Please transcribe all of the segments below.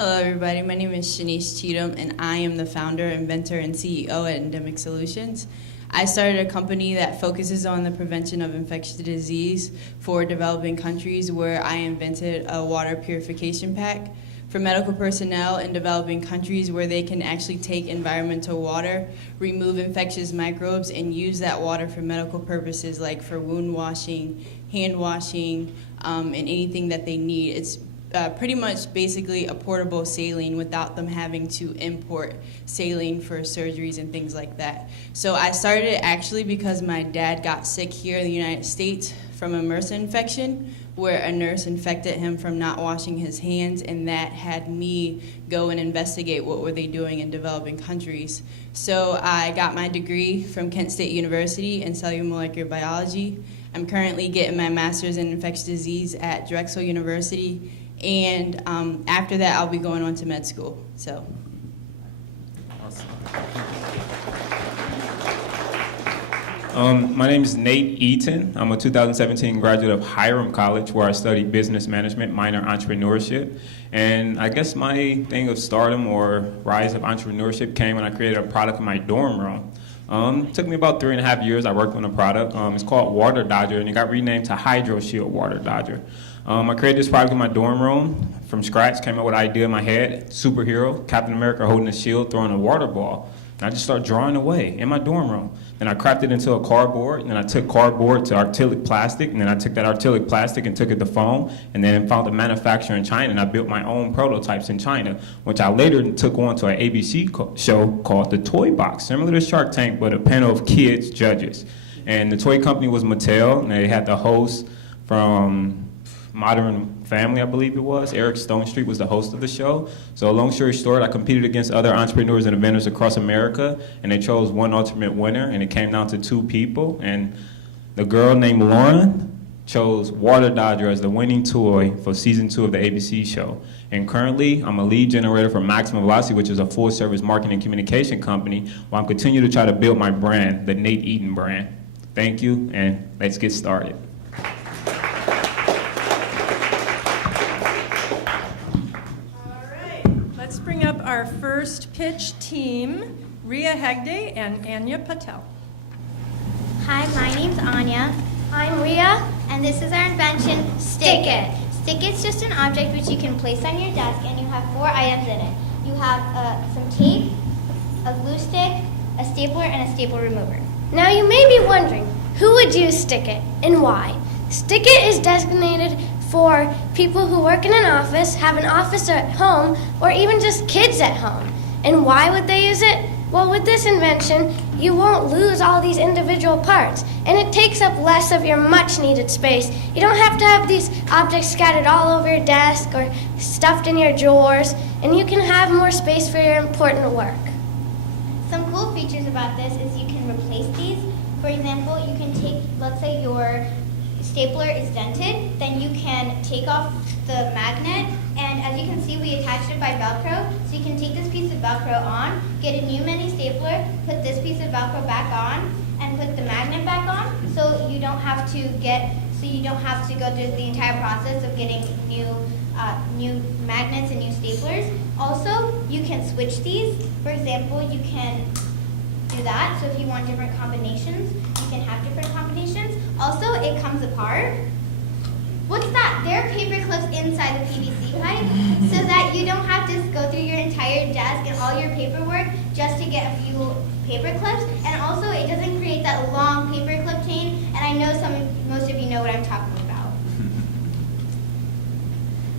Hello everybody, my name is Shanice Cheatham and I am the founder, inventor, and CEO at Endemic Solutions. I started a company that focuses on the prevention of infectious disease for developing countries, where I invented a water purification pack for medical personnel in developing countries, where they can actually take environmental water, remove infectious microbes, and use that water for medical purposes like for wound washing, hand washing, and anything that they need. It's pretty much basically a portable saline without them having to import saline for surgeries and things like that. So I started it actually because my dad got sick here in the United States from a MRSA infection, where a nurse infected him from not washing his hands, and that had me go and investigate what were they doing in developing countries. So I got my degree from Kent State University in cellular molecular biology. I'm currently getting my master's in infectious disease at Drexel University, and after that I'll be going on to med school. So. My name is Nate Eaton. I'm a 2017 graduate of Hiram College, where I studied business management, minor entrepreneurship. And I guess my thing of stardom or rise of entrepreneurship came when I created a product in my dorm room. It took me about 3.5 years. I worked on a product. It's called Water Dodger, and it got renamed to Hydro Shield Water Dodger. I created this product in my dorm room from scratch, came up with an idea in my head, superhero, Captain America holding a shield, throwing a water ball. And I just started drawing away in my dorm room. Then I crafted it into a cardboard, and then I took cardboard to acrylic plastic, and then I took that acrylic plastic and took it to foam, and then found a manufacturer in China, and I built my own prototypes in China, which I later took on to an ABC show called The Toy Box, similar to Shark Tank, but a panel of kids judges. And the toy company was Mattel, and they had the host from Modern Family, I believe it was. Eric Stonestreet was the host of the show. So long story short, I competed against other entrepreneurs and inventors across America, and they chose one ultimate winner, and it came down to 2 people. And the girl named Lauren chose Water Dodger as the winning toy for season 2 of the ABC show. And currently, I'm a lead generator for Maximum Velocity, which is a full-service marketing and communication company, while I'm continuing to try to build my brand, the Nate Eaton brand. Thank you, and let's get started. Bring up our first pitch team, RIYA HEGDE and AANYA PATEL. Hi, my name's Anya. I'm RIYA, and this is our invention, Stick It. Stick It's just an object which you can place on your desk, and you have 4 items in it. You have some tape, a glue stick, a stapler, and a staple remover. Now you may be wondering, who would use Stick It and why? Stick It is designated for people who work in an office, have an office at home, or even just kids at home. And why would they use it? Well, with this invention, you won't lose all these individual parts, and it takes up less of your much needed space. You don't have to have these objects scattered all over your desk or stuffed in your drawers, and you can have more space for your important work. Some cool features about this is you can replace these. For example, you can take, let's say your stapler is dented, then you can take off the magnet, and as you can see, we attached it by Velcro, so you can take this piece of Velcro on, get a new mini stapler, put this piece of Velcro back on, and put the magnet back on, so you don't have to go through the entire process of getting new magnets and new staplers. Also, you can switch these. For example, you can do that, so if you want different combinations, you can have different combinations. Also, it comes apart. What's that? There are paper clips inside the PVC pipe, so that you don't have to go through your entire desk and all your paperwork just to get a few paper clips. And also, it doesn't create that long paper clip chain, and I know most of you know what I'm talking about.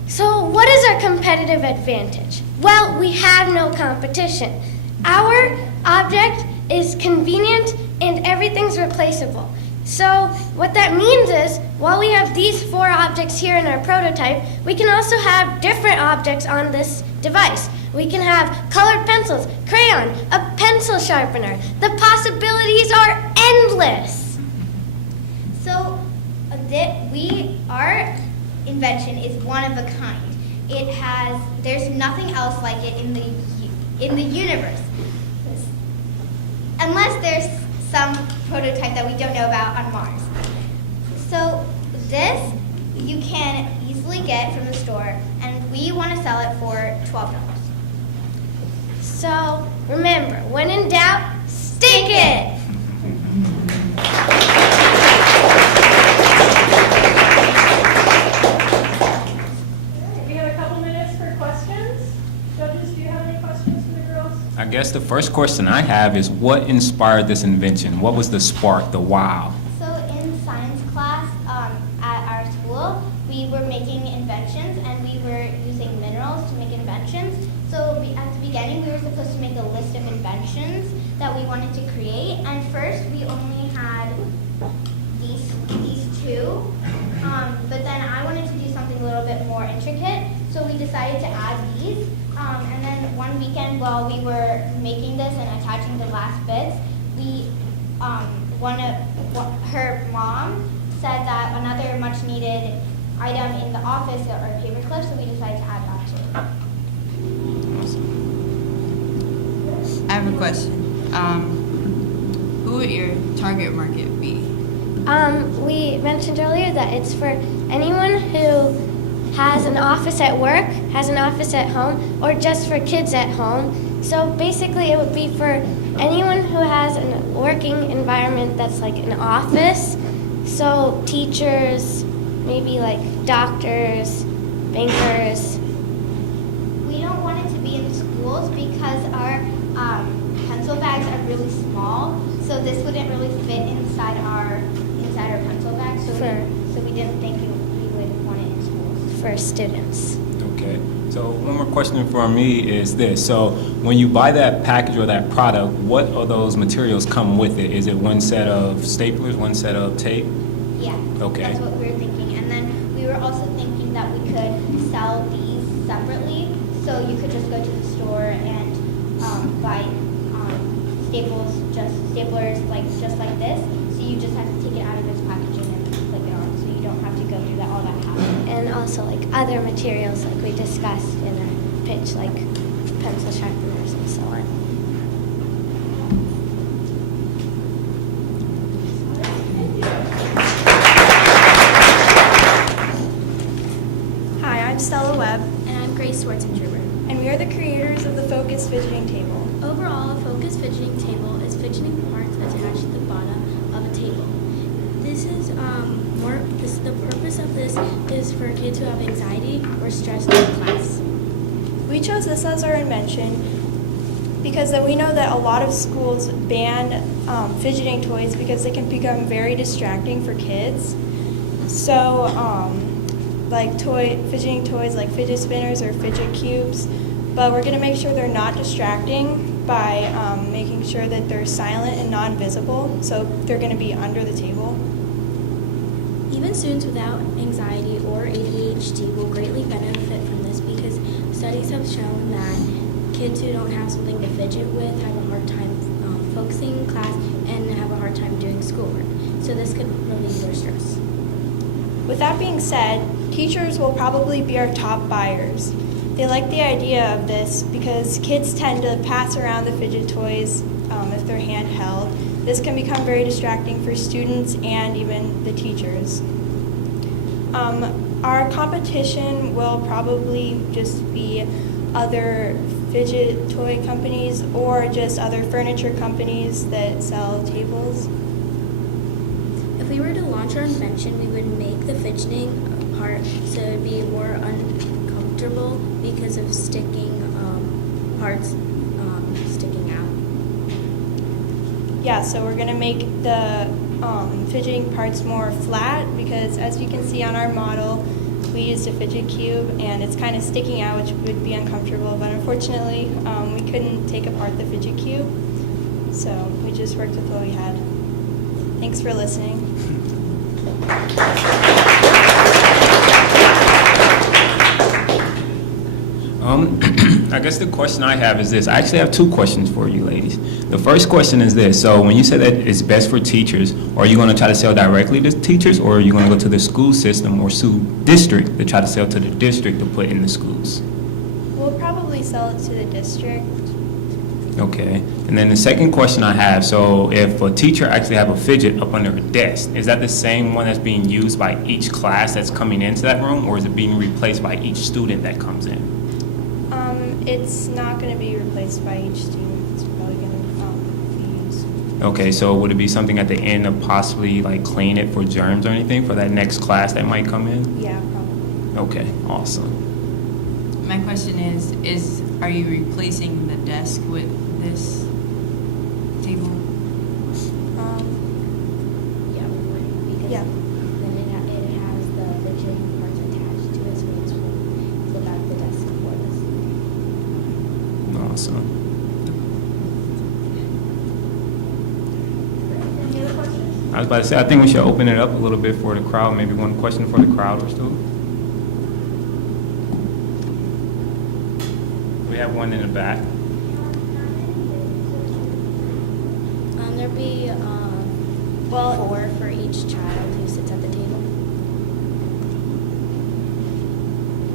So what is our competitive advantage? Well, we have no competition. Our object is convenient and everything's replaceable. So what that means is, while we have these 4 objects here in our prototype, we can also have different objects on this device. We can have colored pencils, crayon, a pencil sharpener. The possibilities are endless. So our invention is one of a kind. There's nothing else like it in the universe. Unless there's some prototype that we don't know about on Mars. So this you can easily get from the store, and we want to sell it for $12. So remember, when in doubt, stick it! We have a couple minutes for questions. Judges, do you have any questions for the girls? I guess the first question I have is what inspired this invention? What was the spark, the wow? So in science class at our school, we were making inventions and we were using minerals to make inventions. So at the beginning, we were supposed to make a list of inventions that we wanted to create. And first, we only had these two. But then I wanted to do something a little bit more intricate. So we decided to add these. And then one weekend while we were making this and attaching the last bits, her mom said that another much needed item in the office are paper clips, so we decided to add that too. I have a question. Who would your target market be? We mentioned earlier that it's for anyone who has an office at work, has an office at home, or just for kids at home. So basically it would be for anyone who has a working environment that's like an office. So teachers, maybe like doctors, bankers. We don't want it to be in schools because our pencil bags are really small, so this wouldn't really fit inside our pencil bag. So we didn't think we would want it in schools. For students. Okay. So one more question for me is this. So when you buy that package or that product, what are those materials come with it? Is it one set of staplers, one set of tape? Yeah. Okay. That's what we were thinking. And then we were also thinking that we could sell these separately. So you could just go to the store and buy staplers just like this. So you just have to take it out of its packaging and click it on. So you don't have to go through all that hassle. And also like other materials like we discussed in our pitch, like pencil sharpeners and so on. Hi, I'm Stella Webb, And I'm Grace SWARTZENDRUBER. and we are the creators of the Focus Fidgeting Table. Overall, a focused fidgeting table is fidgeting parts attached to the bottom of a table. The purpose of this is for kids who have anxiety or stress during class. We chose this as our invention because we know that a lot of schools ban fidgeting toys because they can become very distracting for kids. So, like fidgeting toys like fidget spinners or fidget cubes, but we're going to make sure they're not distracting by making sure that they're silent and non-visible, so they're going to be under the table. Even students without anxiety or ADHD will greatly benefit from this because studies have shown that kids who don't have something to fidget with have a hard time focusing in class and have a hard time doing schoolwork. So this could relieve their stress. With that being said, teachers will probably be our top buyers. They like the idea of this because kids tend to pass around the fidget toys if they're handheld. This can become very distracting for students and even the teachers. Our competition will probably just be other fidget toy companies or just other furniture companies that sell tables. If we were to launch our invention, we would make the fidgeting part so it would be more uncomfortable because of sticking parts sticking out. Yeah, so we're going to make the fidgeting parts more flat because as you can see on our model, we used a fidget cube and it's kind of sticking out, which would be uncomfortable, but unfortunately we couldn't take apart the fidget cube, so we just worked with what we had. Thanks for listening. I guess the question I have is this. I actually have two questions for you ladies. The first question is this. So when you say that it's best for teachers, are you going to try to sell directly to teachers, or are you going to go to the school system or school district to try to sell to the district to put in the schools? We'll probably sell it to the district. Okay. And then the second question I have, so if a teacher actually have a fidget up under her desk, is that the same one that's being used by each class that's coming into that room, or is it being replaced by each student that comes in? It's not going to be replaced by each student. It's probably going to be used. Okay, so would it be something at the end of possibly like clean it for germs or anything for that next class that might come in? Yeah, probably. Okay, awesome. My question is are you replacing the desk with this table? Yeah, we would, because Yeah. then it has the fidgeting parts attached to it, so it's flip out the desk for this. Awesome. Any other questions? I was about to say, I think we should open it up a little bit for the crowd. Maybe one question for the crowd or two. We have one in the back. There'll be Well- 4 for each child who sits at the table.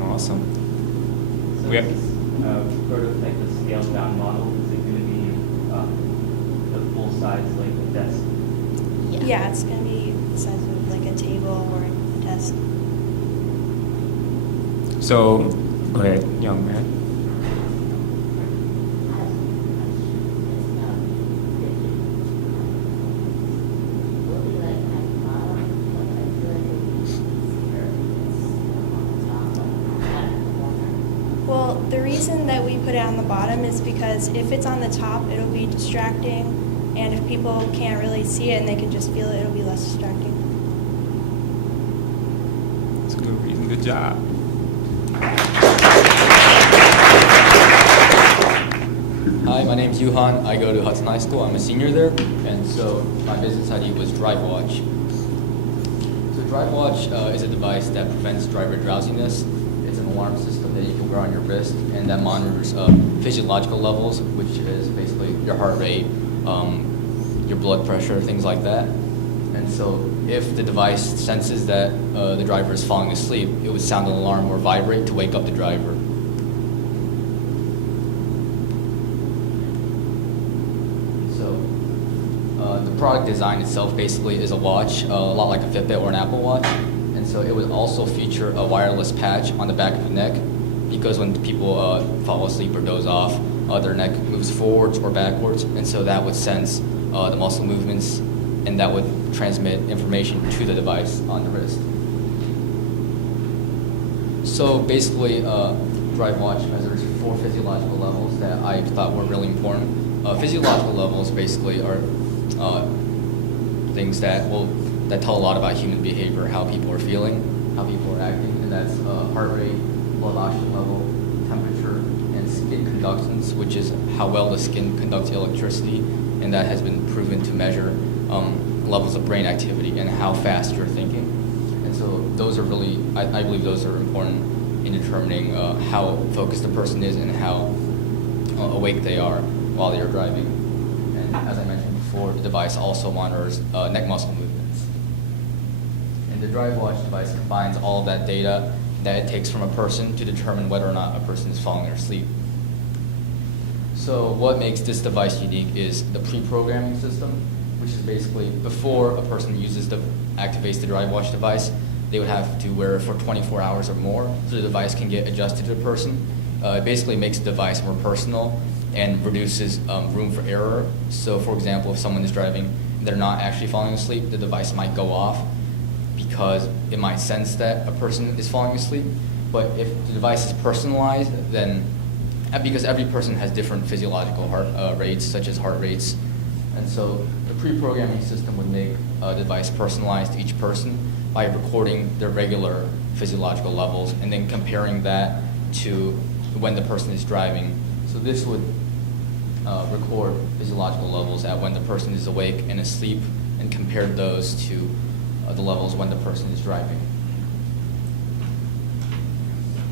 Awesome. So We have- sort of like the scaled down model, is it going to be the full size like the desk? Yeah, it's going to be the size of like a table or a desk. So, go ahead, young man. Well, the reason that we put it on the bottom is because if it's on the top, it'll be distracting, and if people can't really see it and they can just feel it, it'll be less distracting. That's a good reason. Good job. Hi, my name's YUHAN. I go to Hudson High School. I'm a senior there, and so my business idea was DriveWatch. So DriveWatch is a device that prevents driver drowsiness. It's an alarm system that you can wear on your wrist, and that monitors physiological levels, which is basically your heart rate, your blood pressure, things like that. And so if the device senses that the driver is falling asleep, it would sound an alarm or vibrate to wake up the driver. The product design itself basically is a watch, a lot like a Fitbit or an Apple Watch. And so it would also feature a wireless patch on the back of the neck, because when people fall asleep or doze off, their neck moves forwards or backwards. And so that would sense the muscle movements, and that would transmit information to the device on the wrist. So basically, DriveWatch measures 4 physiological levels that I thought were really important. Physiological levels basically are things that tell a lot about human behavior, how people are feeling, how people are acting, and that's heart rate, blood oxygen level, temperature, and skin conductance, which is how well the skin conducts electricity, and that has been proven to measure levels of brain activity and how fast you're thinking. And so those are really, I believe those are important in determining how focused a person is and how awake they are while they are driving. And as I mentioned before, the device also monitors neck muscle movements. And the DriveWatch device combines all of that data that it takes from a person to determine whether or not a person is falling asleep. So what makes this device unique is the pre-programming system, which is basically before a person activates the DriveWatch device, they would have to wear it for 24 hours or more so the device can get adjusted to the person. It basically makes the device more personal and reduces room for error. So for example, if someone is driving and they're not actually falling asleep, the device might go off because it might sense that a person is falling asleep. But if the device is personalized, then because every person has different physiological heart rates, such as heart rates, and so the pre-programming system would make the device personalized to each person by recording their regular physiological levels and then comparing that to when the person is driving. So this would record physiological levels at when the person is awake and asleep and compare those to the levels when the person is driving.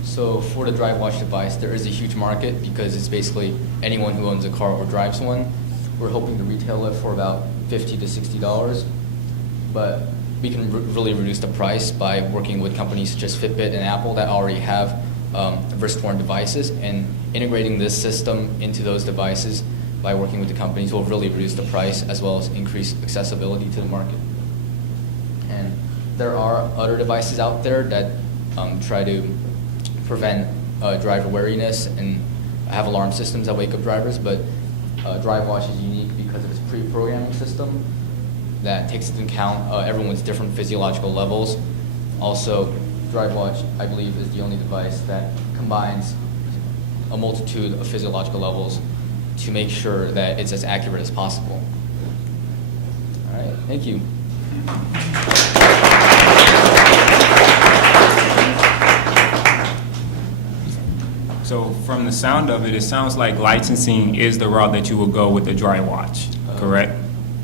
So for the DriveWatch device, there is a huge market because it's basically anyone who owns a car or drives one. We're hoping to retail it for about $50 to $60, but we can really reduce the price by working with companies such as Fitbit and Apple that already have wrist-worn devices and integrating this system into those devices by working with the companies will really reduce the price as well as increase accessibility to the market. And there are other devices out there that try to prevent driver wariness and have alarm systems that wake up drivers, but DriveWatch is unique because of its pre-programming system that takes into account everyone's different physiological levels. Also, DriveWatch, I believe, is the only device that combines a multitude of physiological levels to make sure that it's as accurate as possible. All right, thank you. So from the sound of it, it sounds like licensing is the route that you would go with the DriveWatch, correct?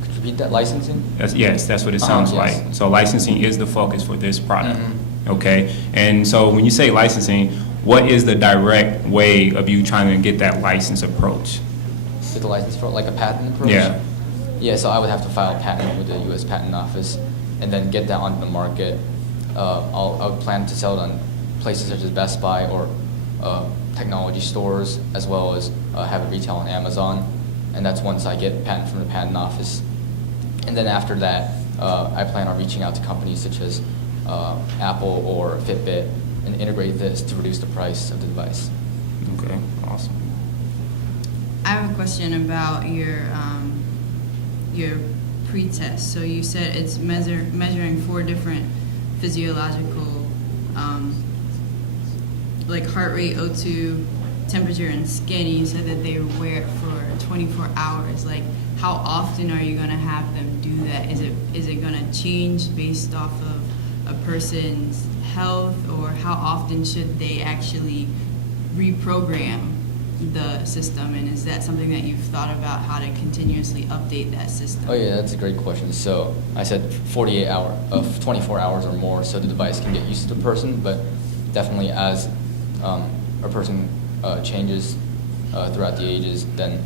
Could you repeat that, licensing? Yes, that's what it sounds yes. like. So licensing is the focus for this product, okay? And so when you say licensing, what is the direct way of you trying to get that license approach? Get the license for like a patent approach? Yeah. Yeah, so I would have to file a patent with the U.S. Patent Office and then get that onto the market. I'll plan to sell it on places such as Best Buy or technology stores, as well as have it retail on Amazon. And that's once I get a patent from the Patent Office. And then after that, I plan on reaching out to companies such as Apple or Fitbit and integrate this to reduce the price of the device. Okay, awesome. I have a question about your pre-test. So you said it's measuring 4 different physiological, like heart rate, O2, temperature, and skin. You said that they wear it for 24 hours. Like, how often are you going to have them do that? Is it going to change based off of a person's health, or how often should they actually reprogram the system? And is that something that you've thought about, how to continuously update that system? Oh yeah, that's a great question. So I said 24 hours or more, so the device can get used to the person, but definitely as a person changes throughout the ages, then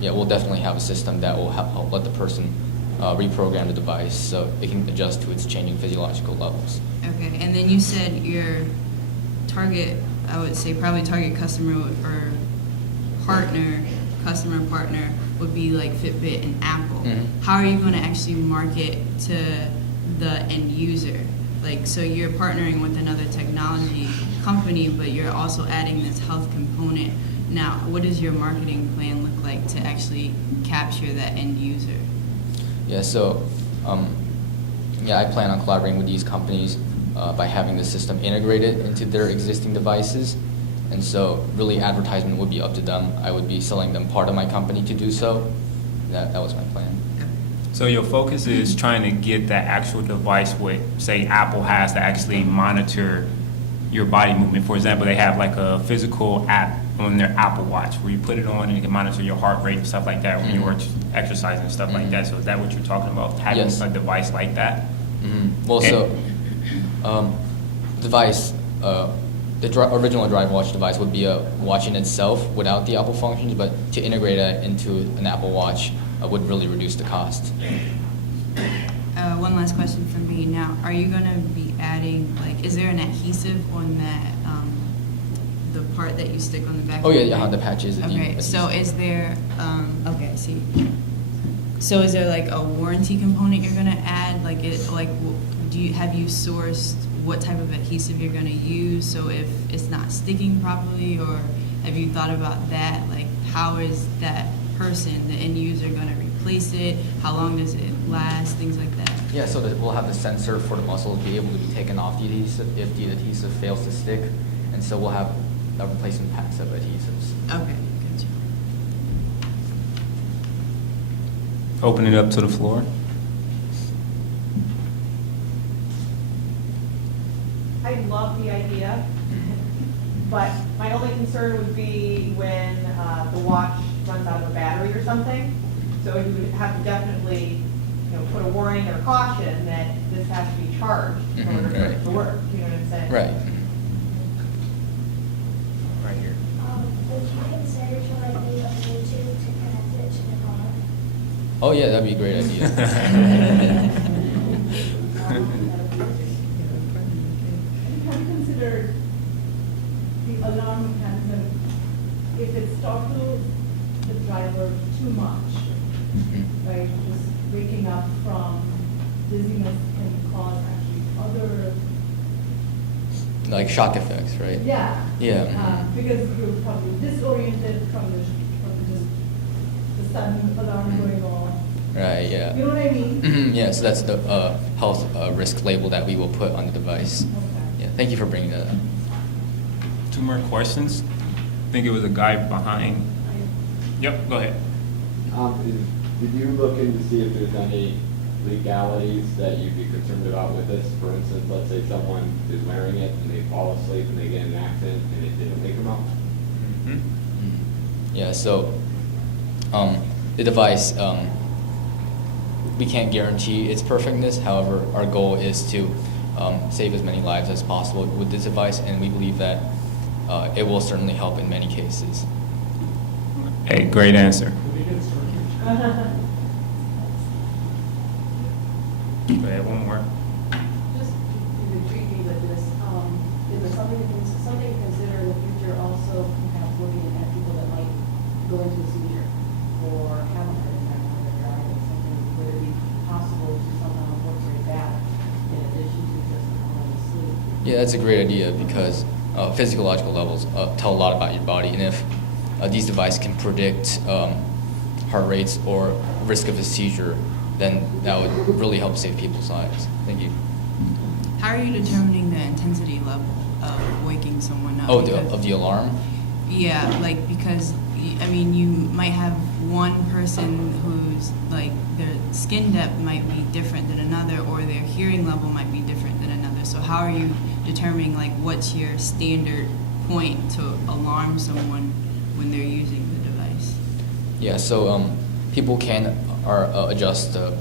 we'll definitely have a system that will help let the person reprogram the device so it can adjust to its changing physiological levels. Okay, and then you said your target, I would say probably target customer or customer partner would be like Fitbit and Apple. Mm-hmm. How are you going to actually market to the end user? Like, so you're partnering with another technology company, but you're also adding this health component. Now, what does your marketing plan look like to actually capture that end user? Yeah, so I plan on collaborating with these companies by having the system integrated into their existing devices. And so really advertisement would be up to them. I would be selling them part of my company to do so. That was my plan. So your focus is trying to get that actual device with, say, Apple has to actually monitor your body movement. For example, they have like a physical app on their Apple Watch where you put it on and it can monitor your heart rate and stuff like that when you're exercising and stuff like that. So is that what you're talking about, having Yes. a device like that? Well, so device, the original DriveWatch device would be a watch in itself without the Apple functions, but to integrate it into an Apple Watch would really reduce the cost. One last question from me. Now, are you going to be adding, like, is there an adhesive on that, the part that you stick on the back? Oh of yeah, the yeah, bike? the patches. Okay, so is there, okay, I see. So is there like a warranty component you're gonna add? Like have you sourced what type of adhesive you're gonna use? So if it's not sticking properly, or have you thought about that? Like, how is that person, the end user, gonna replace it? How long does it last? Things like that. Yeah, so that we'll have the sensor for the muscle to be able to be taken off the adhesive if the adhesive fails to stick, and so we'll have replacement packs of adhesives. Okay, gotcha. Open it up to the floor. I love the idea, but my only concern would be when the watch runs out of a battery or something. So you would have to definitely, put a warning or caution that this has to be charged in order for it to work. You know what I'm saying? Right. Right here. Would you consider to like leave a Bluetooth to connect it to the car? Oh yeah, that'd be a great idea. Have you considered the alarm mechanism? If it's talked to the driver too much, right? Just waking up from dizziness can cause actually other. Like shock effects, right? Yeah. Yeah. Because you're probably disoriented from just the sudden alarm going off. Right, yeah. You know what I mean? Yeah, so that's the health risk label that we will put on the device. Okay. Yeah, thank you for bringing that up. 2 more questions. I think it was a guy behind. Yep, go ahead. Did you look in to see if there's any legalities that you'd be concerned about with this? For instance, let's say someone is wearing it and they fall asleep and they get in an accident and it didn't take them out. Yeah, so the device, we can't guarantee its perfectness. However, our goal is to save as many lives as possible with this device, and we believe that it will certainly help in many cases. Hey, great answer. Go ahead, one more. Just to intrigue me with this, is there something to consider in the future also kind of looking at people that might go into a seizure or have a heart attack when they're driving? Something, would it be possible to somehow incorporate that in addition to just falling asleep? Yeah, that's a great idea because physiological levels tell a lot about your body, and if these devices can predict heart rates or risk of a seizure, then that would really help save people's lives. Thank you. How are you determining the intensity level of waking someone up? Oh, Because- of the alarm? Yeah, like because I mean you might have one person who's like their skin depth might be different than another, or their hearing level might be different than another. So how are you determining like what's your standard point to alarm someone when they're using the device? Yeah, so people can adjust the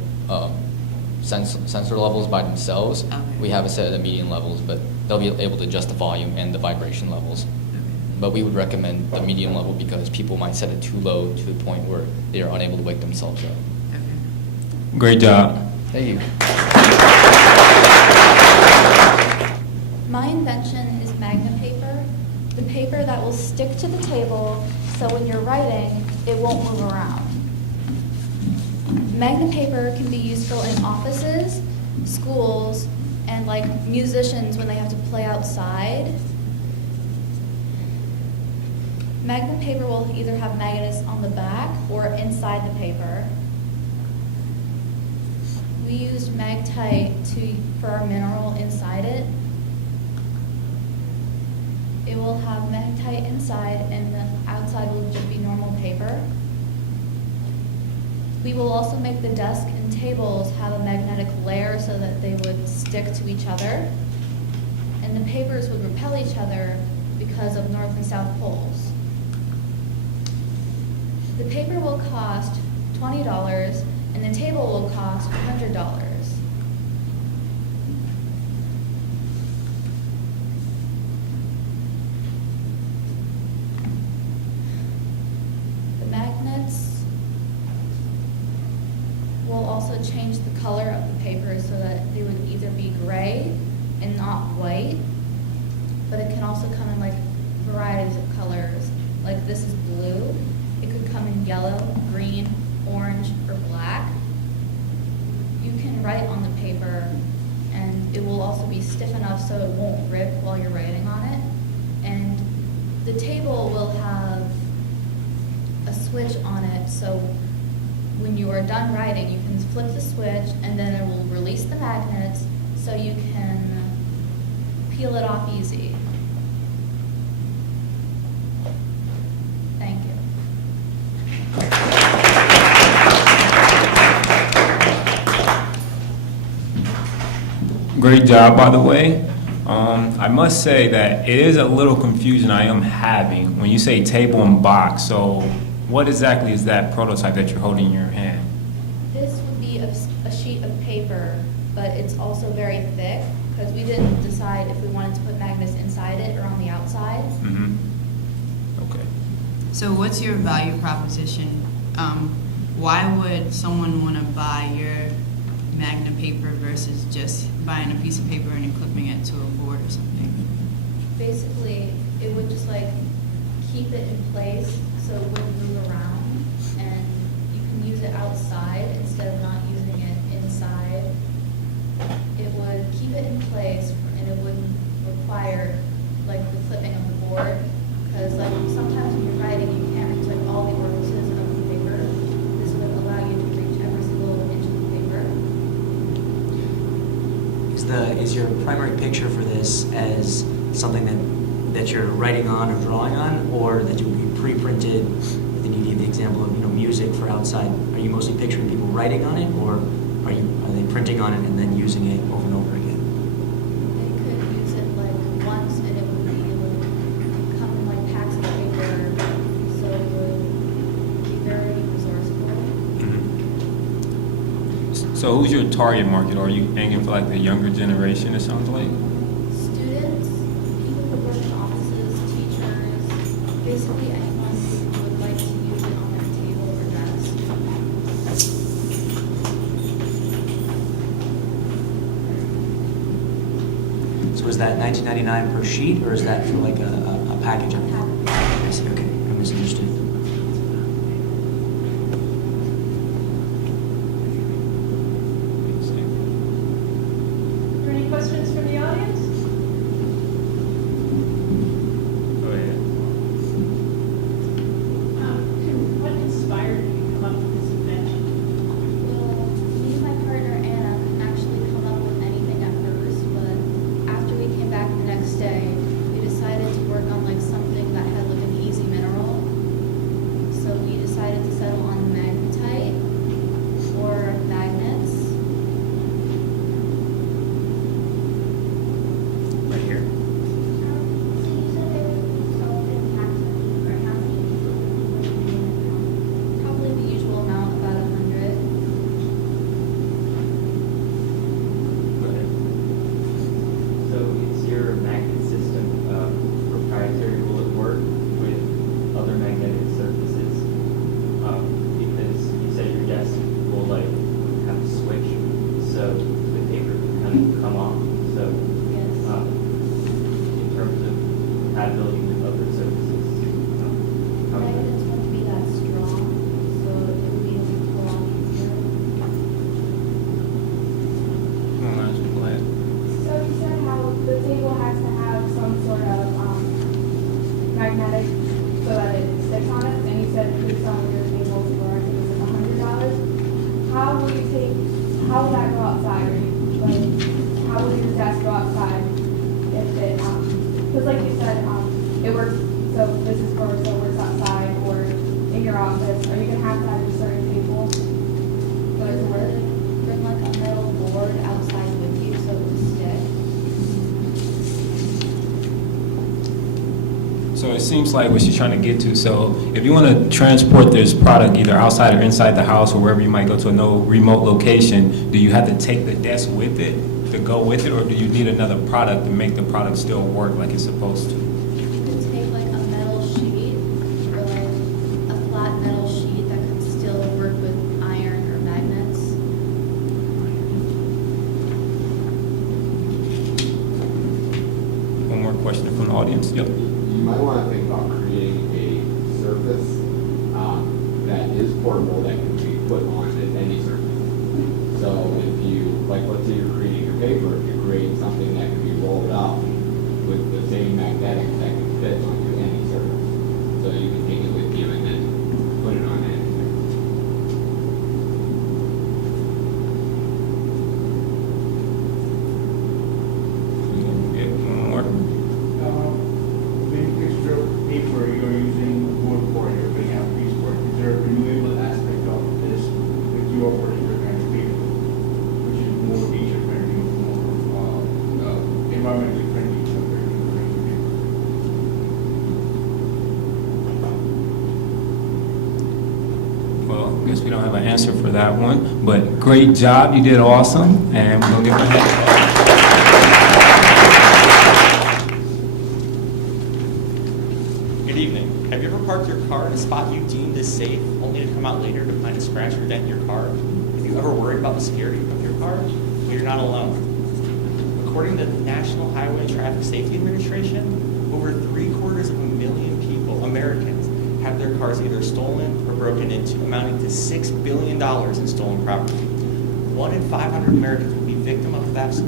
sensor levels by themselves. Okay. We have a set of the median levels, but they'll be able to adjust the volume and the vibration levels. But we would recommend the medium level because people might set it too low to the point where they are unable to wake themselves up. Great job. Thank you. My invention is Magna paper, the paper that will stick to the table so when you're writing, it won't move around. Magna paper can be useful in offices, schools, and like musicians when they have to play outside. Magna paper will either have magnets on the back or inside the paper. We used Magtite for our mineral inside it. It will have Magtite inside and the outside will just be normal paper. We will also make the desk and tables have a magnetic layer so that they would stick to each other. And the papers would repel each other because of north and south poles. The paper will cost $20 and the table will cost $100. The magnets will also change the color of the paper so that they would either be gray and not white, but it can also come in like varieties of colors. Like this is blue. It could come in yellow, green, orange, or black. You can write on the paper and it will also be stiff enough so it won't rip while you're writing on it. And the table will have a switch on it, so when you are done writing, you can flip the switch and then it will release the magnets so you can peel it off easy. Thank you. Great job, by the way. I must say that it is a little confusion I am having when you say table and box. So what exactly is that prototype that you're holding in your hand? This would be a sheet of paper, but it's also very thick because we didn't decide if we wanted to put magnets inside it or on the outside. Okay. So what's your value proposition? Why would someone want to buy your Magna paper versus just buying a piece of paper and clipping it to a board or something? Basically, it would just like keep it in place so it wouldn't move around, and you can use it outside instead of not using it inside. It would keep it in place, and it wouldn't require like the clipping of the board, because like sometimes when you're writing, you can't reach like all the orifices of the paper. This would allow you to reach every single inch of the paper. Is your primary picture for this as something that you're writing on or drawing on, or that you'll be pre-printed? Then you gave the example of music for outside. Are you mostly picturing people writing on it, or are they printing on it and then using it over and over again? They could use it like once, and it would come in like packs of paper, so it would be very resourceful. So who's your target market? Are you aiming for like the younger generation, it sounds like? Students, people who work in offices, teachers, basically anyone who would like to use it on their table or desk. So is that $19.99 per sheet, or is that for like a package of it? I see, okay, I misunderstood. Are there any questions from the audience? Go ahead. What inspired you to come up with this invention? Well, me and my partner Anna couldn't actually come up with anything at first, but after we came back the next day, we decided to work on like something that had like an easy mineral. So we decided to settle on magnetite or magnets. Right here. Probably the usual amount, about 100. Go ahead. So is your magnet system proprietary? Will it work with other magnetic surfaces? Because you said your desk will like have a switch, so the paper can kind of come off. So Yes. in terms of compatibility with other surfaces, how would that- Magnets won't be that strong, so it would be a lot easier. Come on, Ashley, go ahead. So you said how the table has to have some sort of magnetic so that it sticks on it, and you said it's on your table for I think it's like $100. How will you how will that go outside? Or like, how will your desk go outside if it because like you said it works. So this is for so it works outside or in your office. Are you gonna have to have a certain table for it to work? Bring like a metal board outside with you so it would stick. So it seems like what she's trying to get to. So if you want to transport this product either outside or inside the house or wherever you might go to a no remote location, do you have to take the desk with it to go with it, or do you need another product to make the product still work like it's supposed to? You could take like a metal sheet or like a flat metal sheet that could still work with iron or magnets. One more question from the audience. Yep. You might want to think about creating a surface that is portable that can be put on any surface. So if you, like, let's say you're creating your paper, if you create something that can be rolled up with the same magnetics that can fit onto any surface. So you can take it with you and then put it on anything. Yeah, one more. Big picture of paper you're using wood for, you're putting out piece for, is there a renewable aspect of this with your particular kind of paper, which is more nature friendly, more environmentally friendly compared to the kind of paper? Well, I guess we don't have an answer for that one, but great job. You did awesome, and we're going to give her a hand. Good evening. Have you ever parked your car in a spot you deemed as safe, only to come out later to find a scratch or dent in your car? Have you ever worried about the security of your car? Well, you're not alone. According to the National Highway Traffic Safety Administration, over 750,000 people, Americans, have their cars either stolen or broken into, amounting to $6 billion in stolen property. 1 in 500 Americans will be victim of thefts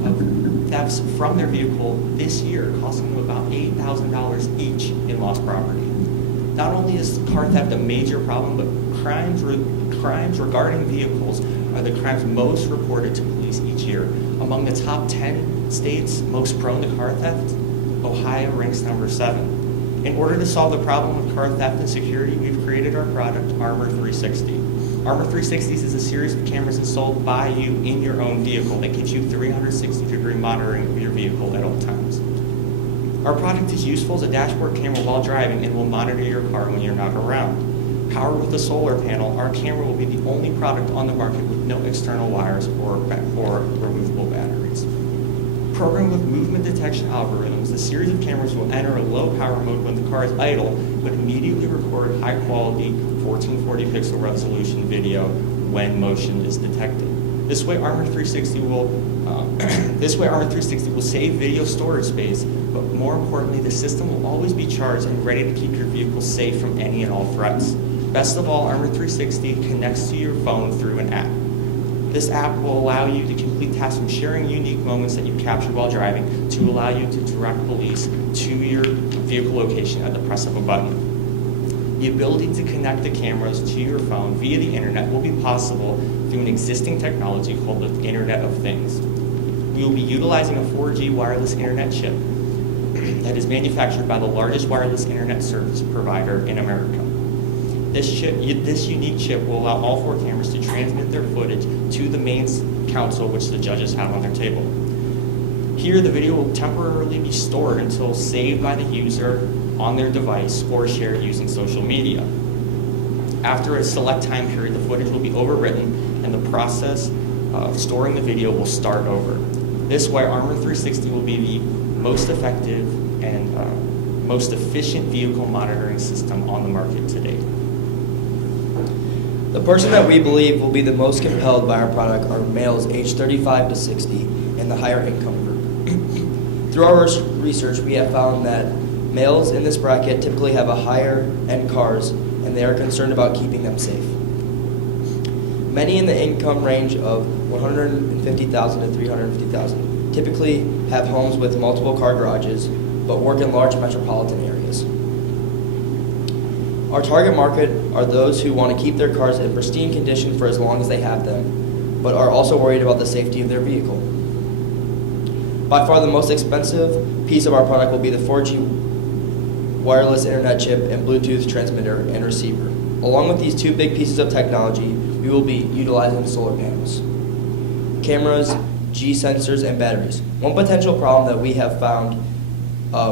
from their vehicle this year, costing them about $8,000 each in lost property. Not only is car theft a major problem, but crimes regarding vehicles are the crimes most reported to police each year. Among the top 10 states most prone to car theft, Ohio ranks number 7. In order to solve the problem of car theft and security, we've created our product, Armor 360. Armor 360 is a series of cameras installed by you in your own vehicle that gives you 360-degree monitoring of your vehicle at all times. Our product is useful as a dashboard camera while driving and will monitor your car when you're not around. Powered with a solar panel, our camera will be the only product on the market with no external wires or removable batteries. Programmed with movement detection algorithms, the series of cameras will enter a low power mode when the car is idle, but immediately record high quality 1440 pixel resolution video when motion is detected. This way, Armor 360 will save video storage space, but more importantly, the system will always be charged and ready to keep your vehicle safe from any and all threats. Best of all, Armor 360 connects to your phone through an app. This app will allow you to complete tasks from sharing unique moments that you captured while driving to allow you to direct police to your vehicle location at the press of a button. The ability to connect the cameras to your phone via the internet will be possible through an existing technology called the Internet of Things. We will be utilizing a 4G wireless internet chip that is manufactured by the largest wireless internet service provider in America. This unique chip will allow all 4 cameras to transmit their footage to the main console which the judges have on their table. Here, the video will temporarily be stored until saved by the user on their device or shared using social media. After a select time period, the footage will be overwritten and the process of storing the video will start over. This way, Armor 360 will be the most effective and most efficient vehicle monitoring system on the market today. The person that we believe will be the most compelled by our product are males aged 35 to 60 in the higher income group. Through our research, we have found that males in this bracket typically have a higher end cars and they are concerned about keeping them safe. Many in the income range of $150,000 to $350,000 typically have homes with multiple car garages but work in large metropolitan areas. Our target market are those who want to keep their cars in pristine condition for as long as they have them, but are also worried about the safety of their vehicle. By far the most expensive piece of our product will be the 4G wireless internet chip and Bluetooth transmitter and receiver. Along with these 2 big pieces of technology, we will be utilizing solar panels, cameras, G sensors, and batteries. One potential problem that we have found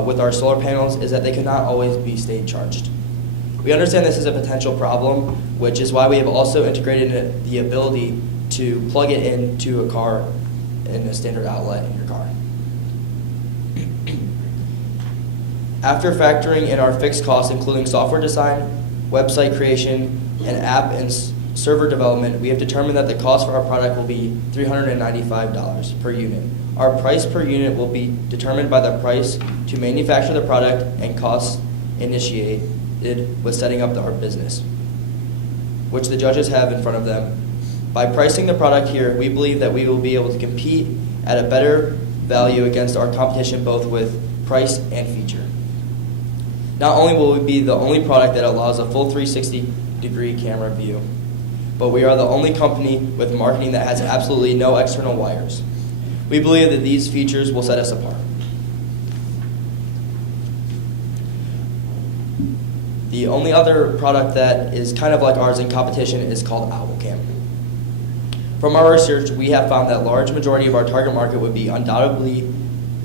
with our solar panels is that they cannot always be stayed charged. We understand this is a potential problem, which is why we have also integrated the ability to plug it into a car in a standard outlet in your car. After factoring in our fixed costs, including software design, website creation, and app and server development, we have determined that the cost for our product will be $395 per unit. Our price per unit will be determined by the price to manufacture the product and costs initiated with setting up our business, which the judges have in front of them. By pricing the product here, we believe that we will be able to compete at a better value against our competition, both with price and feature. Not only will we be the only product that allows a full 360-degree camera view, but we are the only company with marketing that has absolutely no external wires. We believe that these features will set us apart. The only other product that is kind of like ours in competition is called OwlCam. From our research, we have found that large majority of our target market would be undoubtedly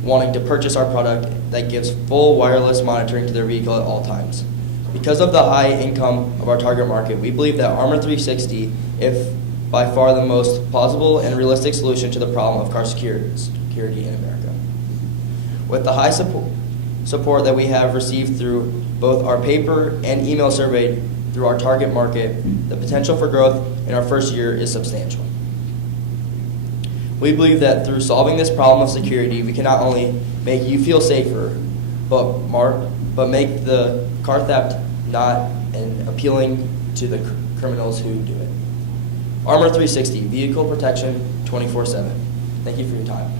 wanting to purchase our product that gives full wireless monitoring to their vehicle at all times. Because of the high income of our target market, we believe that Armor 360 is by far the most plausible and realistic solution to the problem of car security in America. With the high support that we have received through both our paper and email survey through our target market, the potential for growth in our first year is substantial. We believe that through solving this problem of security, we can not only make you feel safer, but make the car theft not and appealing to the criminals who do it. Armor 360, vehicle protection 24/7. Thank you for your time.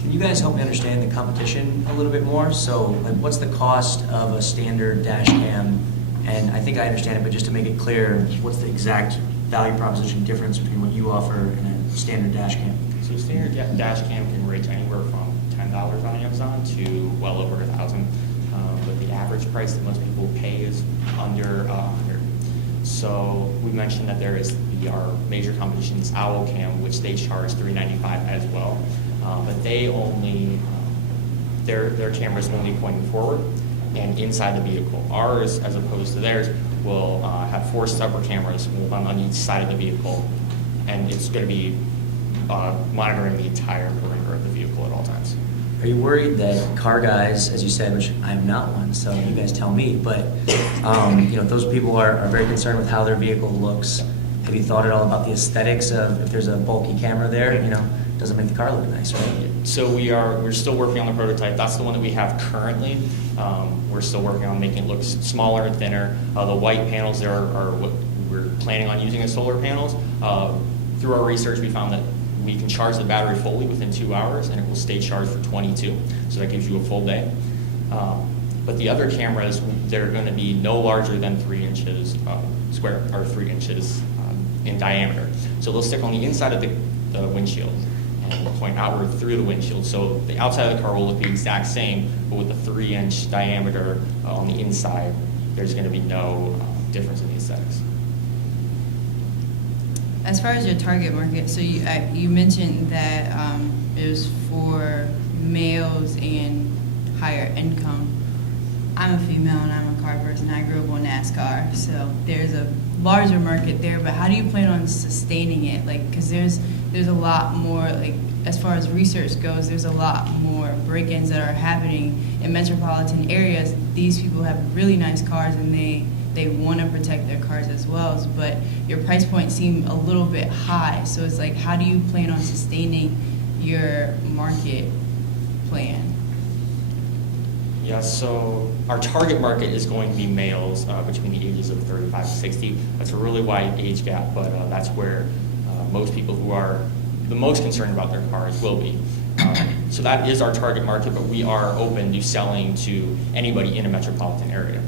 Can you guys help me understand the competition a little bit more? So, like, what's the cost of a standard dash cam? And I think I understand it, but just to make it clear, what's the exact value proposition difference between what you offer and a standard dash cam? So standard dash cam can range anywhere from $10 on Amazon to well over $1,000. But the average price that most people pay is under $100. So we mentioned that there is our major competition is OwlCam, which they charge $395 as well. But they only, their camera's only pointing forward and inside the vehicle. Ours, as opposed to theirs, will have 4 separate cameras, one on each side of the vehicle, and it's going to be monitoring the entire perimeter of the vehicle at all times. Are you worried that car guys, as you said, which I'm not one, so you guys tell me, but you know, those people are very concerned with how their vehicle looks. Have you thought at all about the aesthetics of if there's a bulky camera there, you know, doesn't make the car look nice, right? So we're still working on the prototype. That's the one that we have currently. We're still working on making it look smaller and thinner. The white panels there are what we're planning on using as solar panels. Through our research, we found that we can charge the battery fully within 2 hours, and it will stay charged for 22. So that gives you a full day. But the other cameras, they're going to be no larger than 3 inches square, or 3 inches in diameter. So they'll stick on the inside of the windshield and point outward through the windshield. So the outside of the car will look the exact same, but with a 3-inch diameter on the inside, there's going to be no difference in the aesthetics. As far as your target market, so you mentioned that it was for males and higher income. I'm a female and I'm a car person. I grew up on NASCAR, so there's a larger market there. But how do you plan on sustaining it? Like, because there's a lot more, like, as far as research goes, there's a lot more break-ins that are happening in metropolitan areas. These people have really nice cars and they want to protect their cars as well, but your price point seemed a little bit high. So it's like, how do you plan on sustaining your market plan? Yeah, so our target market is going to be males between the ages of 35 to 60. That's a really wide age gap, but that's where most people who are the most concerned about their cars will be. So that is our target market, but we are open to selling to anybody in a metropolitan area.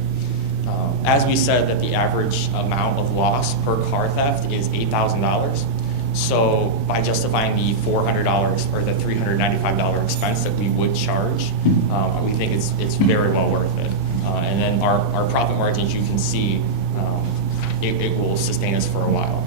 As we said, that the average amount of loss per car theft is $8,000. So by justifying the $400 or the $395 expense that we would charge, we think it's very well worth it. And then our profit margins, you can see, it will sustain us for a while.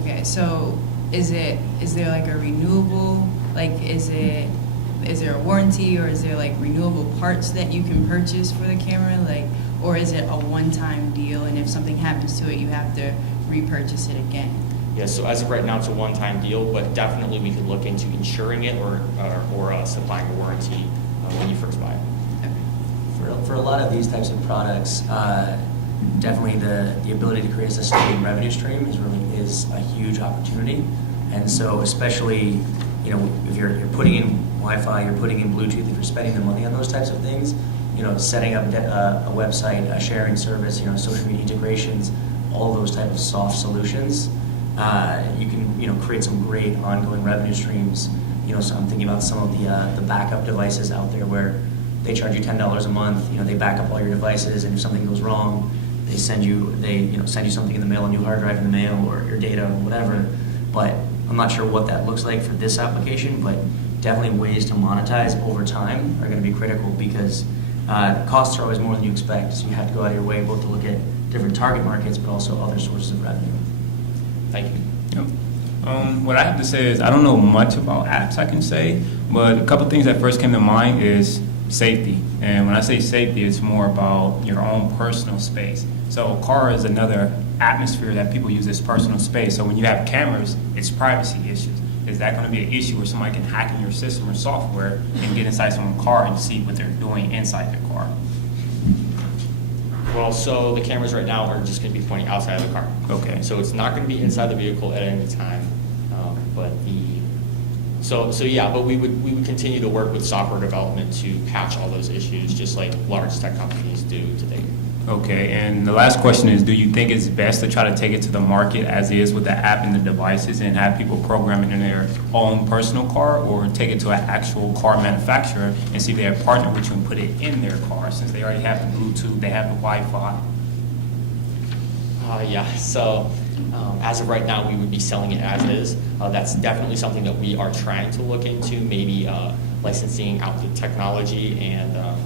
Okay, so is there like a renewable, like is there a warranty, or is there like renewable parts that you can purchase for the camera, like, or is it a one-time deal, and if something happens to it, you have to repurchase it again? Yes, so as of right now, it's a one-time deal, but definitely we could look into insuring it or supplying a warranty when you first buy it. For a lot of these types of products, definitely the ability to create a sustained revenue stream is a huge opportunity. And so especially, you know, if you're putting in Wi-Fi, you're putting in Bluetooth, if you're spending the money on those types of things, you know, setting up a website, a sharing service, you know, social media integrations, all those type of soft solutions, you can, you know, create some great ongoing revenue streams. You know, so I'm thinking about some of the backup devices out there where they charge you $10 a month. You know, they back up all your devices, and if something goes wrong, they send you something in the mail, a new hard drive in the mail, or your data, or whatever. But I'm not sure what that looks like for this application, but definitely ways to monetize over time are going to be critical, because costs are always more than you expect. So you have to go out of your way both to look at different target markets, but also other sources of revenue. Thank you. Yep. What I have to say is I don't know much about apps, I can say, but a couple things that first came to mind is safety. And when I say safety, it's more about your own personal space. So a car is another atmosphere that people use as personal space. So when you have cameras, it's privacy issues. Is that going to be an issue where somebody can hack in your system or software and get inside someone's car and see what they're doing inside their car? Well, so the cameras right now are just going to be pointing outside of the car. Okay. So it's not going to be inside the vehicle at any time. So yeah, but we would continue to work with software development to patch all those issues, just like large tech companies do today. Okay, and the last question is, do you think it's best to try to take it to the market as is with the app and the devices and have people program it in their own personal car, or take it to an actual car manufacturer and see if they'll partner with you and put it in their car, since they already have the Bluetooth, they have the Wi-Fi? Yeah, so as of right now, we would be selling it as is. That's definitely something that we are trying to look into, maybe licensing out the technology and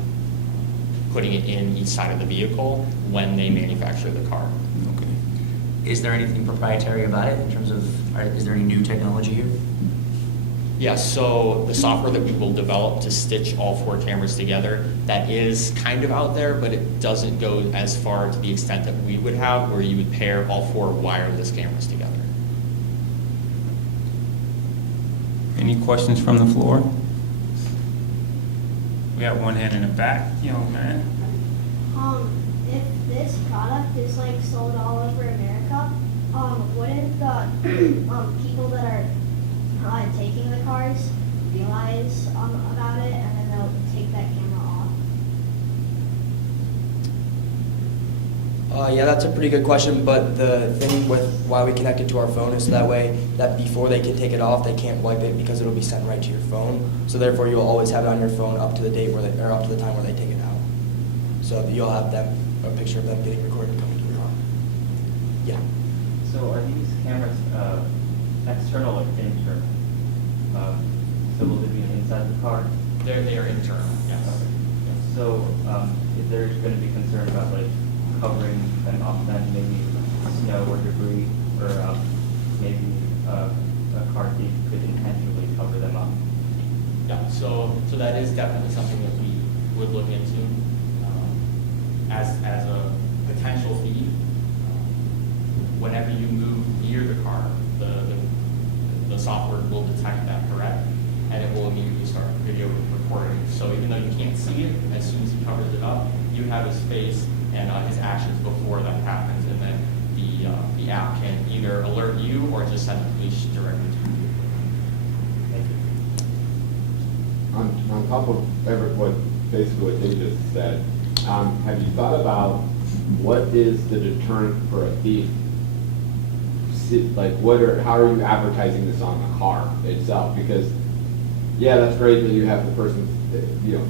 putting it in each side of the vehicle when they manufacture the car. Okay. Is there anything proprietary about it in terms of, is there any new technology here? Yeah, so the software that we will develop to stitch all 4 cameras together, that is kind of out there, but it doesn't go as far to the extent that we would have, where you would pair all 4 wireless cameras together. Any questions from the floor? We have one hand in the back, young man. If this product is like sold all over America, wouldn't the people that are taking the cars realize about it, and then they'll take that camera off? Yeah, that's a pretty good question, but the thing with why we connect it to our phone is so that way that before they can take it off, they can't wipe it because it'll be sent right to your phone. So therefore, you'll always have it on your phone up to the date where they, or up to the time where they take it out. So you'll have them, a picture of them getting recorded coming to your car. Yeah. So are these cameras external or internal? So will they be inside the car? They are internal, yes. So is there going to be concern about like covering them off, then maybe snow or debris, or maybe a car thief could intentionally cover them up? Yeah, so that is definitely something that we would look into as a potential thief. Whenever you move near the car, the software will detect that, correct? And it will immediately start video recording. So even though you can't see it, as soon as he covers it up, you have his face and his actions before that happens, and then the app can either alert you or just send the police directly to you. Thank you. On top of basically what they just said, have you thought about what is the deterrent for a thief? Like, how are you advertising this on the car itself? Because, yeah, that's great that you have the person's,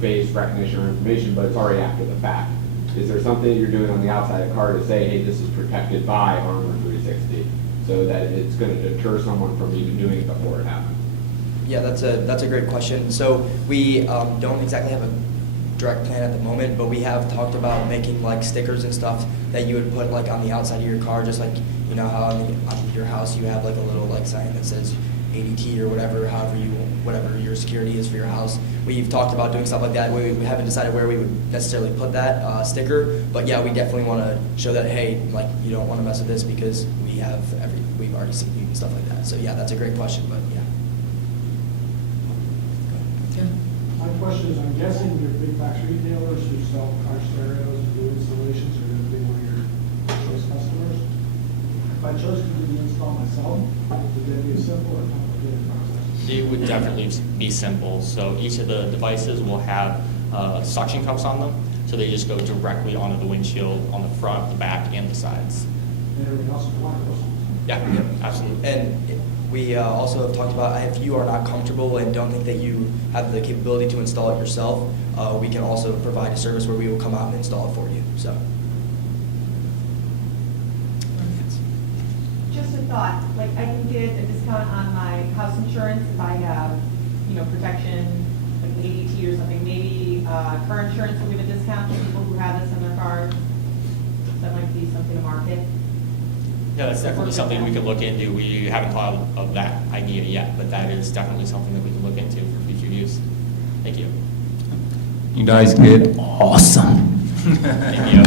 face recognition or information, but it's already after the fact. Is there something you're doing on the outside of the car to say, hey, this is protected by Armor 360, so that it's going to deter someone from even doing it before it happens? Yeah, that's a great question. So we don't exactly have a direct plan at the moment, but we have talked about making like stickers and stuff that you would put like on the outside of your car, just like how on your house you have like a little like sign that says ADT or whatever your security is for your house. We've talked about doing stuff like that. We haven't decided where we would necessarily put that sticker, but yeah, we definitely want to show that, hey, like, you don't want to mess with this because we've already seen you and stuff like that. So yeah, that's a great question, but yeah. My question is, I'm guessing your big box retailers who sell car stereos and do installations are going to be one of your choice customers. If I chose to do the install myself, would that be a simple or complicated process? It would definitely be simple. So each of the devices will have suction cups on them, so they just go directly onto the windshield on the front, the back, and the sides. And everything else is wireless? Yeah, absolutely. And we also have talked about if you are not comfortable and don't think that you have the capability to install it yourself, we can also provide a service where we will come out and install it for you. So. Just a thought, like I can get a discount on my house insurance if I have, protection, like an ADT or something. Maybe car insurance will give a discount to people who have this in their cars. That might be something to market. Yeah, that's definitely something we could look into. We haven't thought of that idea yet, but that is definitely something that we can look into for future use. Thank you. You guys did awesome. Thank you.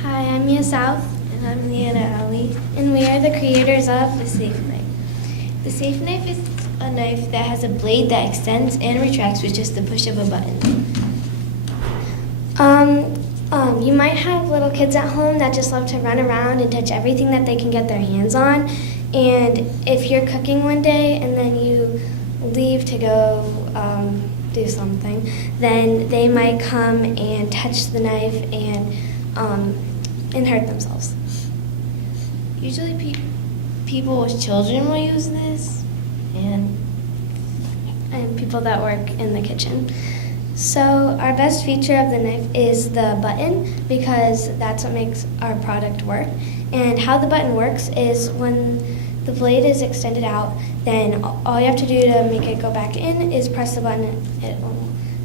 Hi, I'm Mia South. And I'm LIYANA Ali. And we are the creators of The Safe Knife. The Safe Knife is a knife that has a blade that extends and retracts with just the push of a button. You might have little kids at home that just love to run around and touch everything that they can get their hands on. And if you're cooking one day and then you leave to go do something, then they might come and touch the knife and hurt themselves. Usually people with children will use this, And people that work in the kitchen. So our best feature of the knife is the button, because that's what makes our product work. And how the button works is when the blade is extended out, then all you have to do to make it go back in is press the button, it will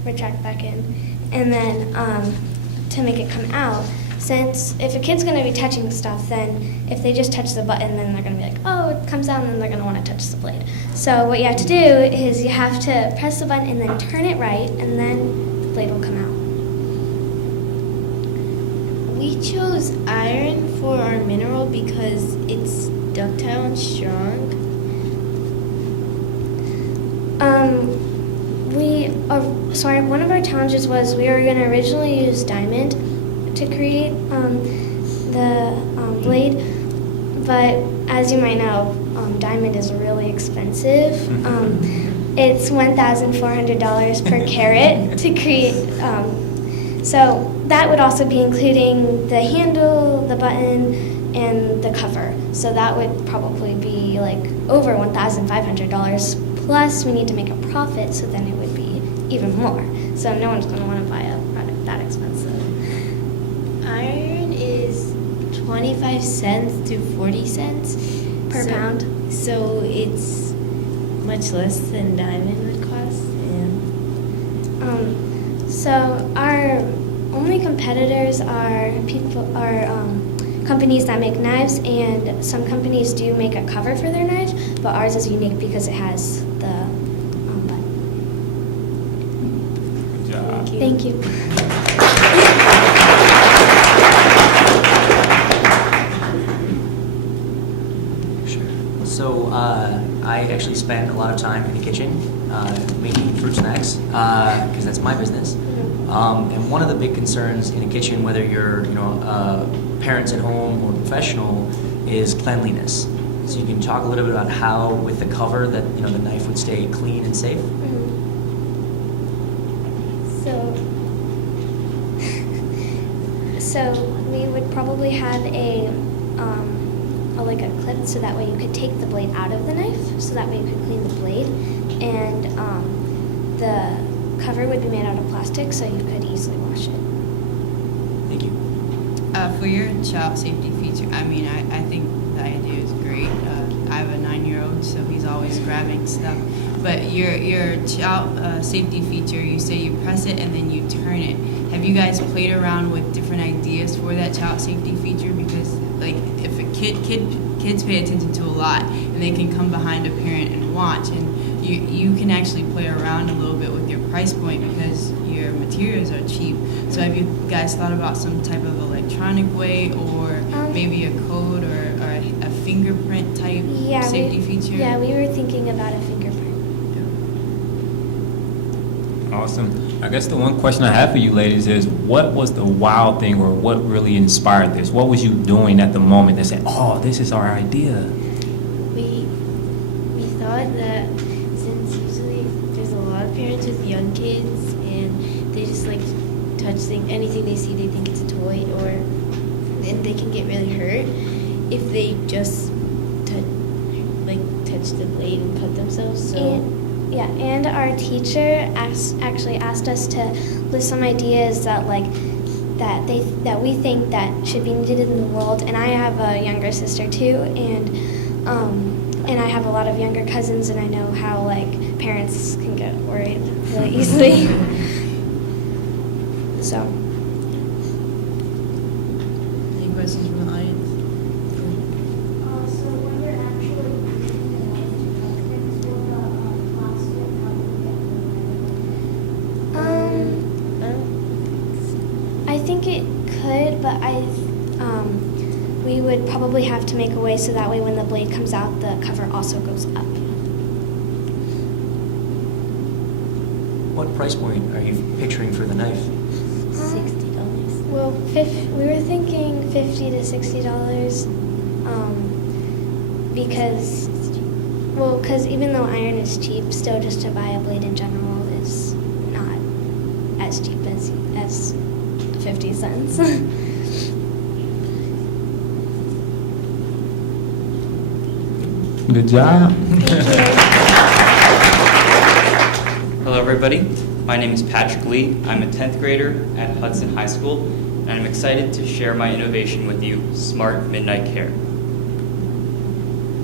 retract back in. And then to make it come out, since if a kid's going to be touching stuff, then if they just touch the button, then they're going to be like, oh, it comes out, and then they're going to want to touch the blade. So what you have to do is you have to press the button and then turn it right, and then the blade will come out. we chose iron for our mineral because it's ductile and strong. One of our challenges was we were going to originally use diamond to create the blade, but as you might know, diamond is really expensive. It's $1,400 per carat to create. So that would also be including the handle, the button, and the cover. So that would probably be like over $1,500. Plus, we need to make a profit, so then it would be even more. So no one's going to want to buy a product that expensive. Iron is 25 cents to 40 cents Per pound. So it's much less than diamond would cost. So our only competitors are companies that make knives, and some companies do make a cover for their knives, but ours is unique because it has the button. Good job. Thank you. So I actually spend a lot of time in the kitchen making fruit snacks because that's my business. And one of the big concerns in a kitchen, whether you're parents at home or professional, is cleanliness. So you can talk a little bit about how, with the cover, that the knife would stay clean and safe. So we would probably have a clip, so that way you could take the blade out of the knife, so that way you could clean the blade, and the cover would be made out of plastic, so you could easily wash it. Thank you. For your child safety feature, I think the idea is great. I have a 9-year-old, so he's always grabbing stuff. But your child safety feature, you say you press it and then you turn it. Have you guys played around with different ideas for that child safety feature? Because if a kids pay attention to a lot, and they can come behind a parent and watch, and you can actually play around a little bit with your price point because your materials are cheap. So have you guys thought about some type of electronic way, or maybe a code or a fingerprint type safety feature? Yeah, we were thinking about a fingerprint. Awesome. I guess the one question I have for you ladies is, what was the wow thing, or what really inspired this? What was you doing at the moment that said, oh, this is our idea? We thought that since usually there's a lot of parents with young kids and they just like touch anything they see, they think it's a toy, and they can get really hurt if they just touch the blade and cut themselves. So. And our teacher actually asked us to list some ideas that we think that should be needed in the world. And I have a younger sister too, and I have a lot of younger cousins, and I know how parents can get worried really easily. So. Any questions from the audience? So when you're actually using the knife to cut things, will the plastic I think it could, but we would probably have to make a way so that way when the blade comes out, the cover also goes up. What price point are you picturing for the knife? $60. Well, we were thinking $50 to $60, because even though iron is cheap, still just to buy a blade in general is not as cheap as 50 cents. Good job. Hello everybody, my name is Patrick Lee. I'm a 10th grader at Hudson High School, and I'm excited to share my innovation with you, Smart Midnight Care.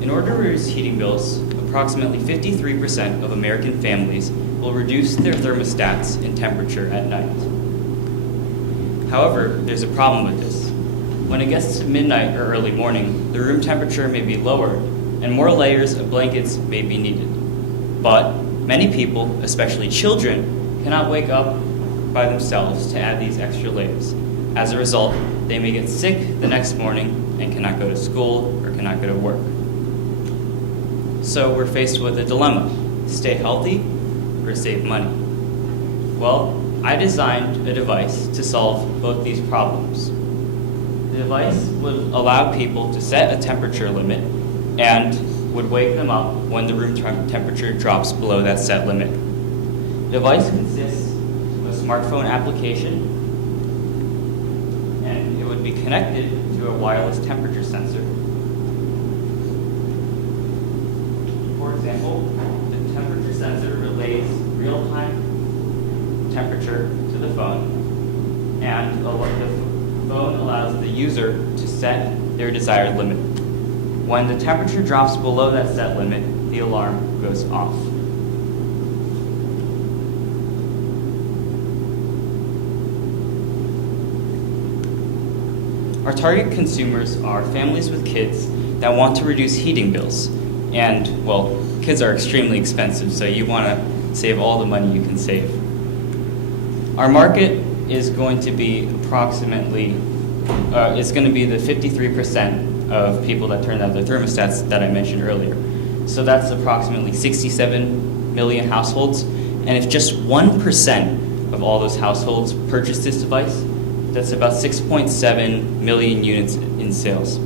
In order to reduce heating bills, approximately 53% of American families will reduce their thermostats in temperature at night. However, there's a problem with this. When it gets to midnight or early morning, the room temperature may be lower and more layers of blankets may be needed. But many people, especially children, cannot wake up by themselves to add these extra layers. As a result, they may get sick the next morning and cannot go to school or cannot go to work. So we're faced with a dilemma: stay healthy or save money. Well, I designed a device to solve both these problems. The device would allow people to set a temperature limit and would wake them up when the room temperature drops below that set limit. The device consists of a smartphone application, and it would be connected to a wireless temperature sensor. For example, the temperature sensor relays real-time temperature to the phone, and the phone allows the user to set their desired limit. When the temperature drops below that set limit, the alarm goes off. Our target consumers are families with kids that want to reduce heating bills. And, well, kids are extremely expensive, so you want to save all the money you can save. Our market is going to be approximately, it's going to be the 53% of people that turn on their thermostats that I mentioned earlier. So that's approximately 67 million households. And if just 1% of all those households purchase this device, that's about 6.7 million units in sales.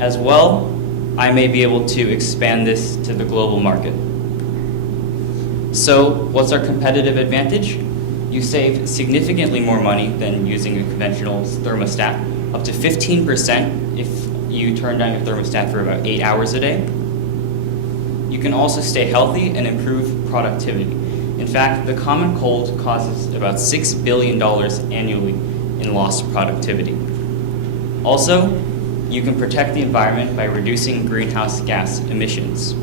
As well, I may be able to expand this to the global market. So what's our competitive advantage? You save significantly more money than using a conventional thermostat, up to 15% if you turn down your thermostat for about 8 hours a day. You can also stay healthy and improve productivity. In fact, the common cold causes about $6 billion annually in lost productivity. Also, you can protect the environment by reducing greenhouse gas emissions.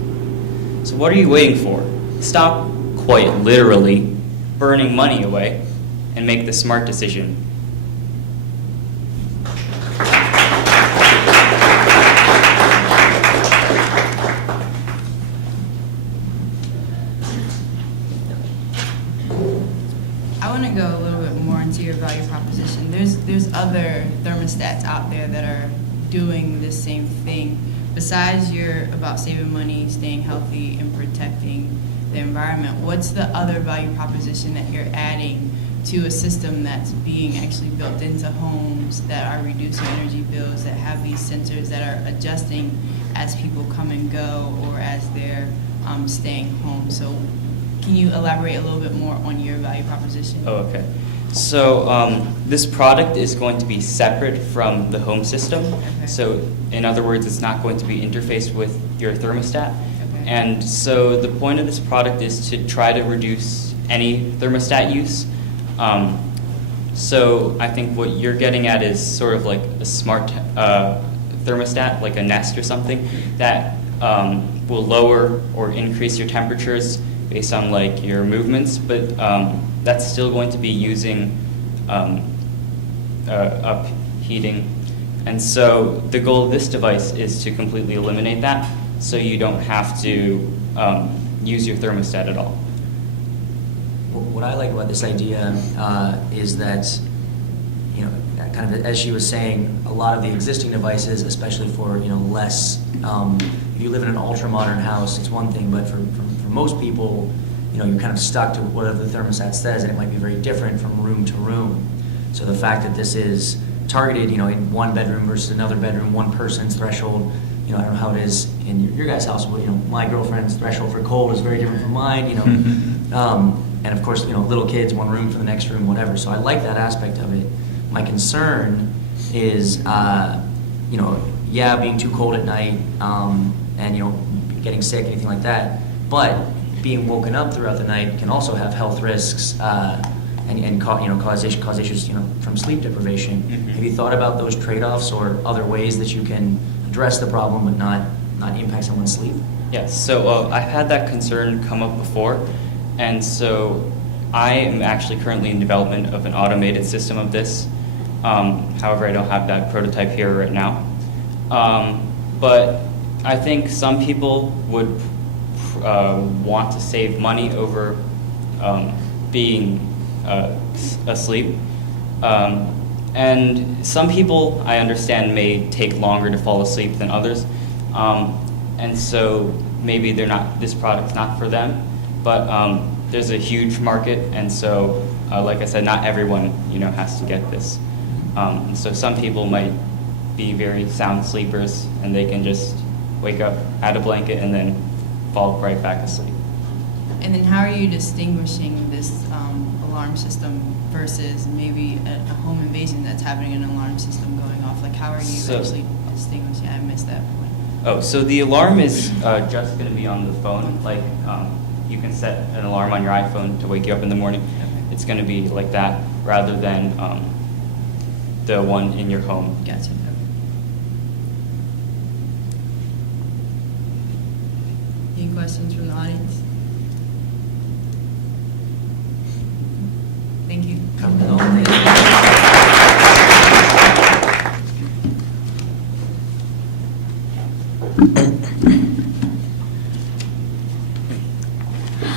So what are you waiting for? Stop, quite literally, burning money away and make the smart decision. I want to go a little bit more into your value proposition. There's other thermostats out there that are doing the same thing. Besides your about saving money, staying healthy, and protecting the environment, what's the other value proposition that you're adding to a system that's being actually built into homes that are reducing energy bills, that have these sensors that are adjusting as people come and go or as they're staying home? So can you elaborate a little bit more on your value proposition? Oh, okay. So this product is going to be separate from the home system. Okay. So in other words, it's not going to be interfaced with your thermostat. Okay. And so the point of this product is to try to reduce any thermostat use. So I think what you're getting at is sort of like a smart thermostat, like a Nest or something, that will lower or increase your temperatures based on like your movements, but that's still going to be using up heating. And so the goal of this device is to completely eliminate that, so you don't have to use your thermostat at all. What I like about this idea is that, you know, kind of as she was saying, a lot of the existing devices, especially for, you know, less, if you live in an ultra-modern house, it's one thing, but for most people, you know, you're kind of stuck to whatever the thermostat says, and it might be very different from room to room. So the fact that this is targeted, in one bedroom versus another bedroom, one person's threshold, I don't know how it is in your guys' house, but, my girlfriend's threshold for cold is very different from mine, and of course, little kids, one room for the next room, whatever. So I like that aspect of it. My concern is, being too cold at night, and, getting sick, anything like that. But being woken up throughout the night can also have health risks, and cause issues, from sleep deprivation. Have you thought about those trade-offs or other ways that you can address the problem but not impact someone's sleep? Yes, so I've had that concern come up before, and so I am actually currently in development of an automated system of this. However, I don't have that prototype here right now. But I think some people would want to save money over being asleep. And some people, I understand, may take longer to fall asleep than others. And so maybe this product's not for them. But there's a huge market, and so, like I said, not everyone, has to get this. So some people might be very sound sleepers, and they can just wake up, add a blanket, and then fall right back asleep. And then how are you distinguishing this alarm system versus maybe a home invasion that's having an alarm system going off? Like, how are you actually distinguishing? I missed that point. Oh, so the alarm is just going to be on the phone. Like, you can set an alarm on your iPhone to wake you up in the morning. Okay. It's going to be like that rather than the one in your home. Gotcha. Any questions from the audience? Thank you.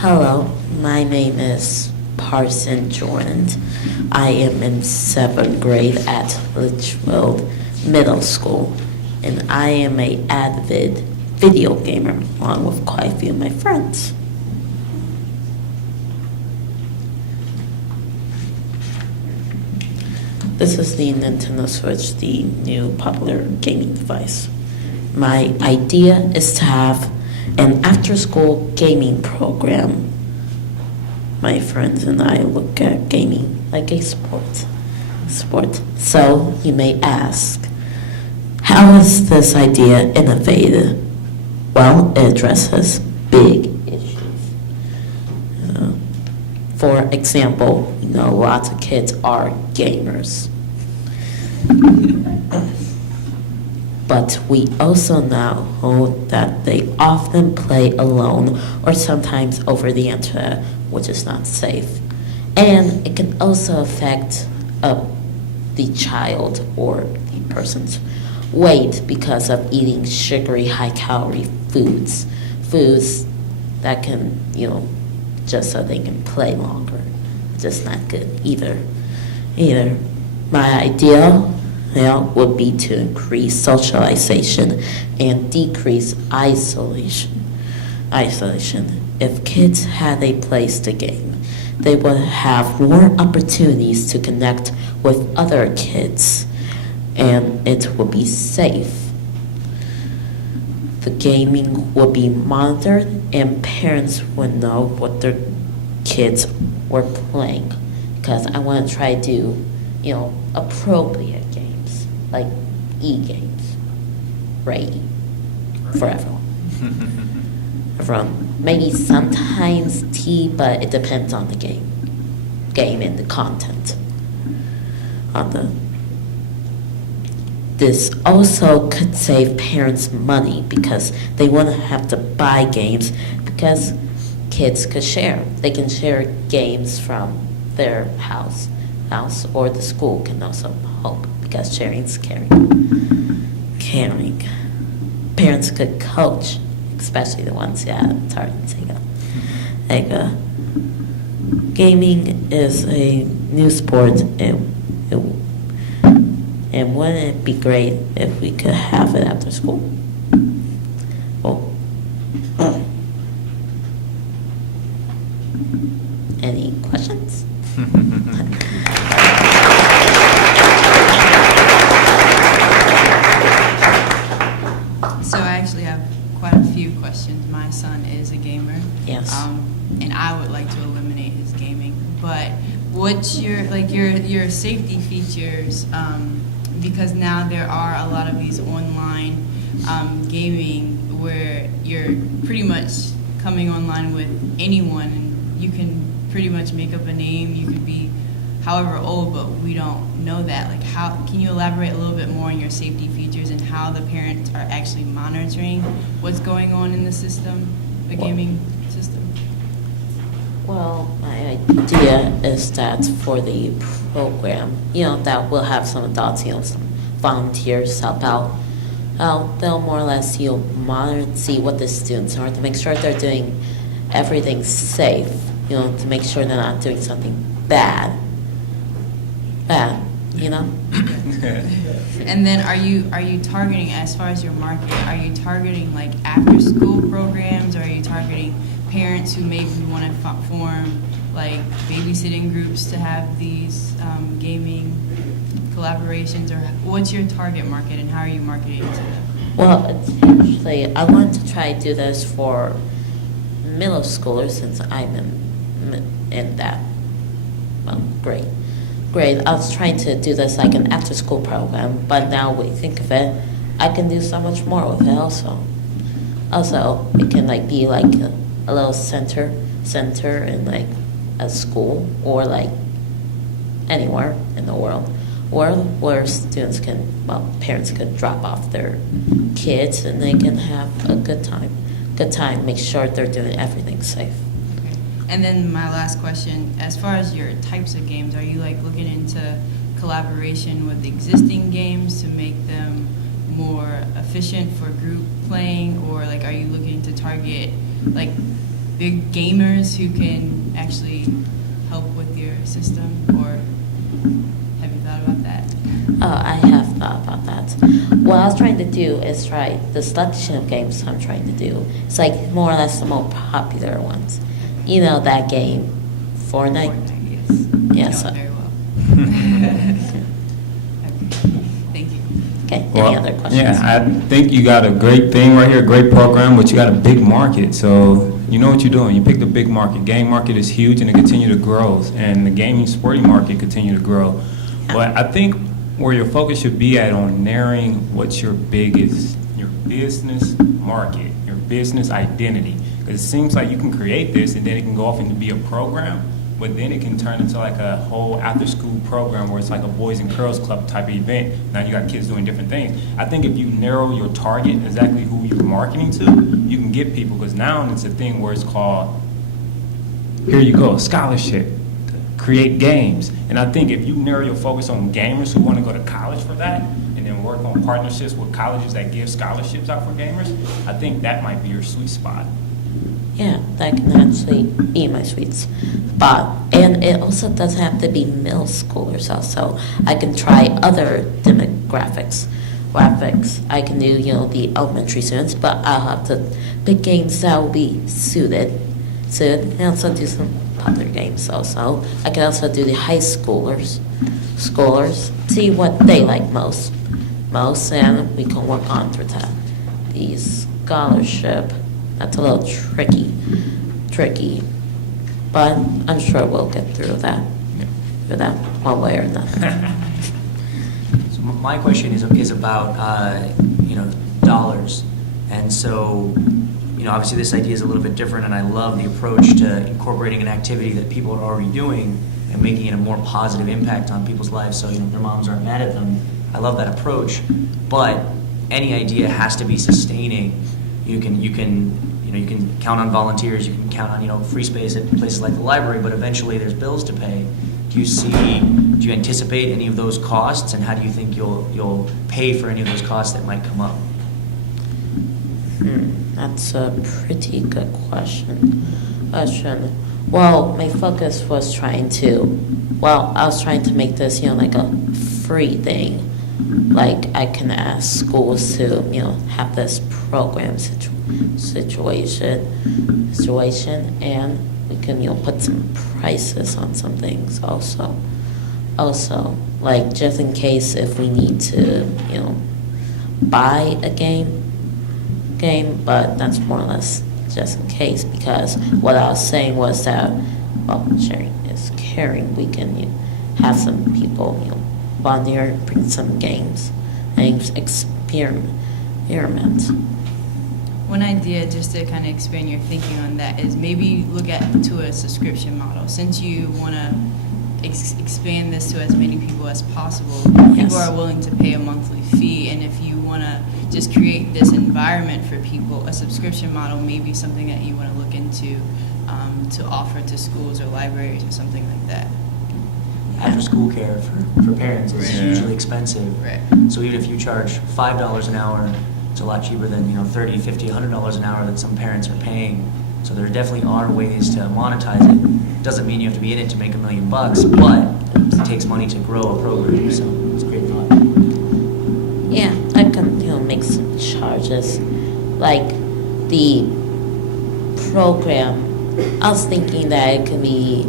Hello, my name is PARSON Jordan. I am in 7th grade at Litchfield Middle School, and I am an avid video gamer along with quite a few of my friends. This is the Nintendo Switch, the new popular gaming device. My idea is to have an after-school gaming program. My friends and I look at gaming like a sport. So you may ask, how is this idea innovative? Well, it addresses big issues. For example, lots of kids are gamers. But we also know that they often play alone or sometimes over the internet, which is not safe. And it can also affect the child or the person's weight because of eating sugary, high-calorie foods that can, just so they can play longer. Just not good either. My ideal would be to increase socialization and decrease isolation. If kids had a place to game, they would have more opportunities to connect with other kids, and it would be safe. The gaming would be monitored, and parents would know what their kids were playing, because I want to try to do, appropriate games, like e-games, right? For everyone. From maybe sometimes tea, but it depends on the game and the content. This also could save parents money because they wouldn't have to buy games because kids could share. They can share games from their house, or the school can also help because sharing is caring. Parents could coach, especially the ones it's hard to take up. Gaming is a new sport, and wouldn't it be great if we could have it after school? Well, any questions? questions. My son is a gamer. Yes. And I would like to eliminate his gaming. But what's your safety features? Because now there are a lot of these online gaming where you're pretty much coming online with anyone, and you can pretty much make up a name. You could be however old, but we don't know that. Like, how can you elaborate a little bit more on your safety features and how the parents are actually monitoring what's going on in the system, the gaming system? Well, my idea is that for the program, that we'll have some adults, some volunteers help out. They'll more or less, monitor, see what the students are to make sure they're doing everything safe, to make sure they're not doing something bad. And then are you targeting, as far as your market, are you targeting like after school programs, or are you targeting parents who maybe want to form like babysitting groups to have these gaming collaborations, or what's your target market and how are you marketing to them? Well, it's actually, I wanted to try to do this for middle schoolers since I'm in that grade. I was trying to do this like an after-school program, but now we think of it, I can do so much more with it also. Also, it can like be like a little center in like a school or like anywhere in the world where students can, parents could drop off their kids and they can have a good time, make sure they're doing everything safe. And then my last question, as far as your types of games, are you like looking into collaboration with existing games to make them more efficient for group playing, or like are you looking to target like big gamers who can actually help with your system, or have you thought about that? I have thought about that. What I was trying to do is try the selection of games I'm trying to do. It's like more or less the more popular ones. That game, Fortnite? Yes. Very well. Thank you. Okay, Well, any other questions? Yeah, I think you got a great thing right here, a great program, but you got a big market. So you know what you're doing. You picked a big market. Game market is huge and it continue to grow. And the gaming sporting market continue to grow. But I think where your focus should be at on narrowing what's your biggest, your business market, your business identity. Because it seems like you can create this and then it can go off into be a program, but then it can turn into like a whole after-school program where it's like a Boys and Girls Club type of event. Now you got kids doing different things. I think if you narrow your target, exactly who you're marketing to, you can get people, because now it's a thing where it's called, here you go, scholarship, create games. And I think if you narrow your focus on gamers who want to go to college for that, and then work on partnerships with colleges that give scholarships out for gamers, I think that might be your sweet spot. Yeah, that can actually be my sweet spot. And it also doesn't have to be middle schoolers also. I can try other demographics. I can do, the elementary students, but I'll have to pick games that will be suited, and also do some other games also. I can also do the high schoolers, see what they like most, and we can work on through that. The scholarship, that's a little tricky, but I'm sure we'll get through that one way or another. So my question is about dollars, and so obviously this idea is a little bit different, and I love the approach to incorporating an activity that people are already doing and making it a more positive impact on people's lives, so their moms aren't mad at them. I love that approach, but any idea has to be sustaining. You can count on volunteers, you can count on free space at places like the library, but eventually there's bills to pay. Do you anticipate any of those costs, and how do you think you'll pay for any of those costs that might come up? That's a pretty good question. Well, my focus was I was trying to make this, like a free thing. Like I can ask schools to, have this program situation, and we can, put some prices on some things also. Also, like just in case if we need to, buy a game, game, but that's more or less just in case, because what I was saying was that, well, sharing is caring. We can have some people, volunteer, bring some games, and experiment. One idea, just to kind of expand your thinking on that, is maybe look to a subscription model. Since you want to expand this to as many people as possible, people are willing to pay a monthly fee, and if you want to just create this environment for people, a subscription model may be something that you want to look into to offer to schools or libraries or something like that. After school care for parents is hugely expensive. Right. So even if you charge $5 an hour, it's a lot cheaper than $30, $50, $100 an hour that some parents are paying. So there definitely are ways to monetize it. Doesn't mean you have to be in it to make $1 million, but it takes money to grow a program. So it's a great thought. Yeah, I can make some charges, like the program. I was thinking that it could be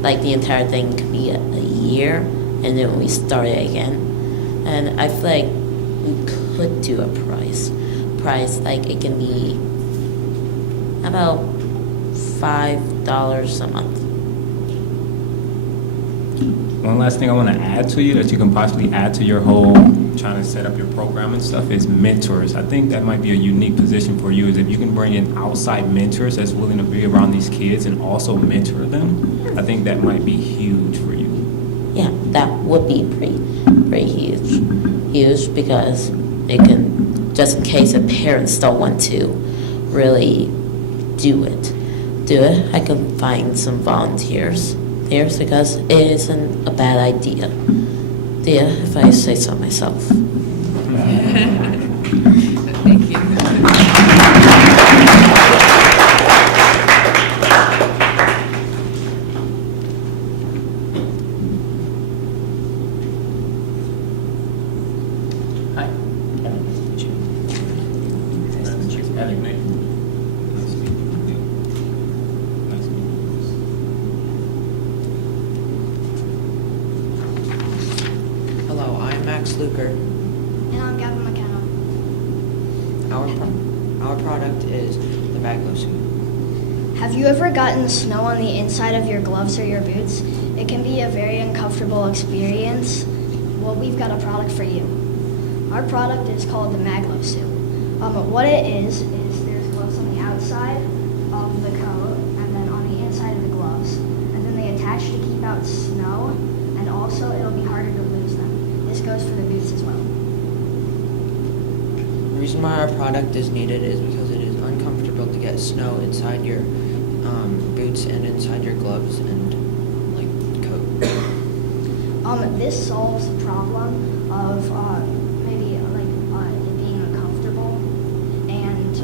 like the entire thing could be a year, and then we start it again. And I feel like we could do a price like it can be about $5 a month. One last thing I want to add to you that you can possibly add to your whole trying to set up your program and stuff is mentors. I think that might be a unique position for you, is if you can bring in outside mentors that's willing to be around these kids and also mentor them. I think that might be huge for you. Yeah, that would be pretty huge because it can, just in case the parents don't want to really do it, I can find some volunteers there, because it isn't a bad idea. Yeah, if I say so myself. Thank you. Hi. Nice to meet you. Hello, I'm Max Luker. And I'm Gavin McKenna. Our product is the Maglo suit. Have you ever gotten snow on the inside of your gloves or your boots? It can be a very uncomfortable experience. Well, we've got a product for you. Our product is called the Maglo suit. What it is there's gloves on the outside of the coat and then on the inside of the gloves. And then they attach to keep out snow, and also it'll be harder to lose them. This goes for the boots as well. The reason why our product is needed is because it is uncomfortable to get snow inside your boots and inside your gloves and coat. This solves the problem of maybe it being uncomfortable, and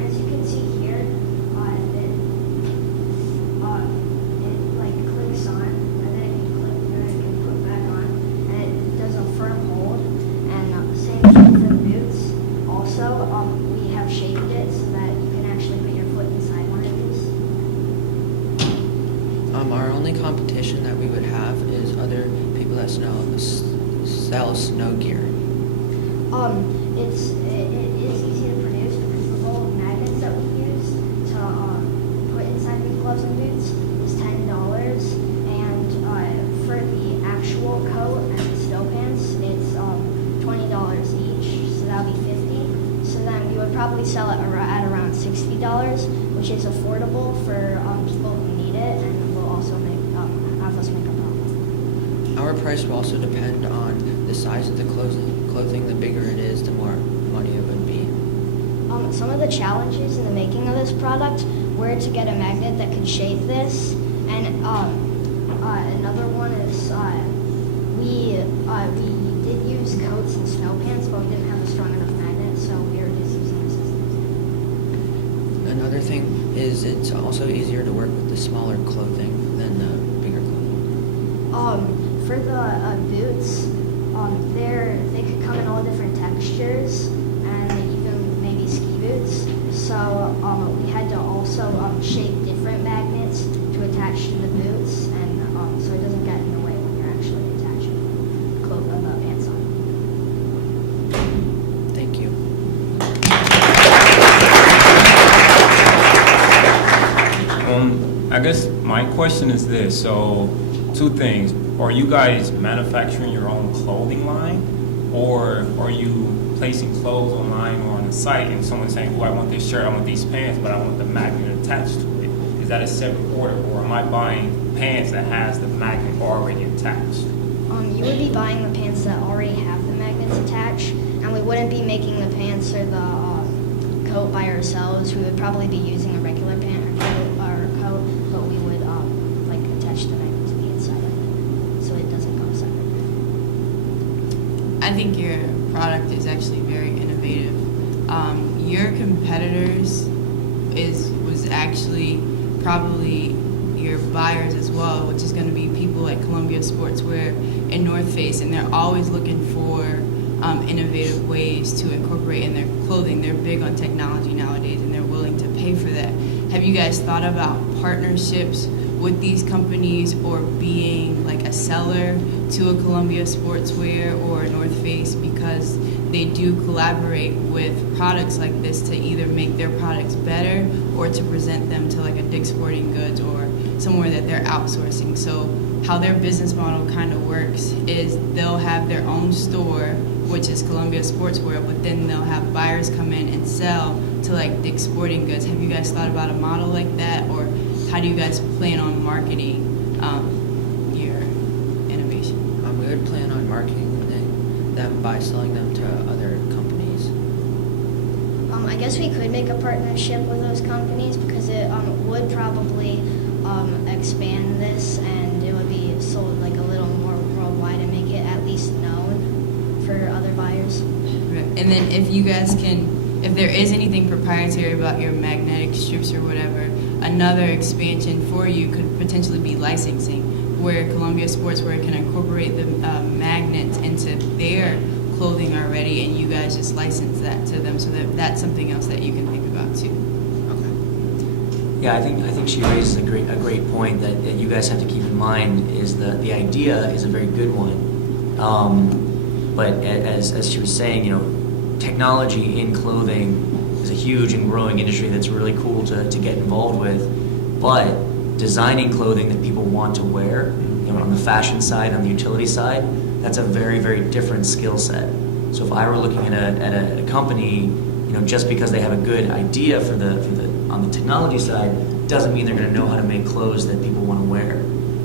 as you can see here, it clicks on, and then you click, and then it can put back on, and it does a firm hold. And same thing for the boots. Also, we have shaped it so that you can actually put your foot inside one of these. Our only competition that we would have is other people that sell snow gear. It is easy to produce because the whole magnets that we use to put inside the gloves and boots is $10, and for the actual coat and the snow pants, it's $20 each, so that'll be $50. So then we would probably sell it at around $60, which is affordable for people who need it, and will also have us make a profit. Our price will also depend on the size of the clothing. The bigger it is, the more money it would be. Some of the challenges in the making of this product were to get a magnet that could shape this, and another one is we did use coats and snow pants, but we didn't have a strong enough magnet, so we were just using a system. Another thing is it's also easier to work with the smaller clothing than the bigger clothing. For the boots, they could come in all different textures, and even maybe ski boots. So we had to also shape different magnets to attach to the boots, and so it doesn't get in the way when you're actually attaching the pants on. Thank you. I guess my question is this. So, two things. Are you guys manufacturing your own clothing line? Or are you placing clothes online or on the site and someone saying, oh, I want this shirt, I want these pants, but I want the magnet attached to it? Is that a separate order? Or am I buying pants that has the magnet already attached? You would be buying the pants that already have the magnets attached, and we wouldn't be making the pants or the coat by ourselves. We would probably be using a regular pant or coat, but we would like attach the magnet to the inside of it, so it doesn't go separate. I think your product is actually very innovative. Your competitors was actually probably your buyers as well, which is going to be people like Columbia Sportswear and North Face, and they're always looking for innovative ways to incorporate in their clothing. They're big on technology nowadays, and they're willing to pay for that. Have you guys thought about partnerships with these companies, or being like a seller to a Columbia Sportswear or a North Face, because they do collaborate with products like this to either make their products better or to present them to like a Dick's Sporting Goods or somewhere that they're outsourcing? So how their business model kind of works is they'll have their own store, which is Columbia Sportswear, but then they'll have buyers come in and sell to like Dick's Sporting Goods. Have you guys thought about a model like that, or how do you guys plan on marketing your innovation? We would plan on marketing them by selling them to other companies. I guess we could make a partnership with those companies, because it would probably expand this, and it would be sold like a little more worldwide and make it at least known for other buyers. And then if you guys can, if there is anything proprietary about your magnetic strips or whatever, another expansion for you could potentially be licensing, where Columbia Sportswear can incorporate the magnets into their clothing already, and you guys just license that to them, so that's something else that you can think about too. Yeah, I think she raises a great point that you guys have to keep in mind, is the idea is a very good one, but as she was saying, technology in clothing is a huge and growing industry that's really cool to get involved with, but designing clothing that people want to wear, on the fashion side, on the utility side, that's a very, very different skill set. So if I were looking at a company, just because they have a good idea for the on the technology side, doesn't mean they're going to know how to make clothes that people want to wear.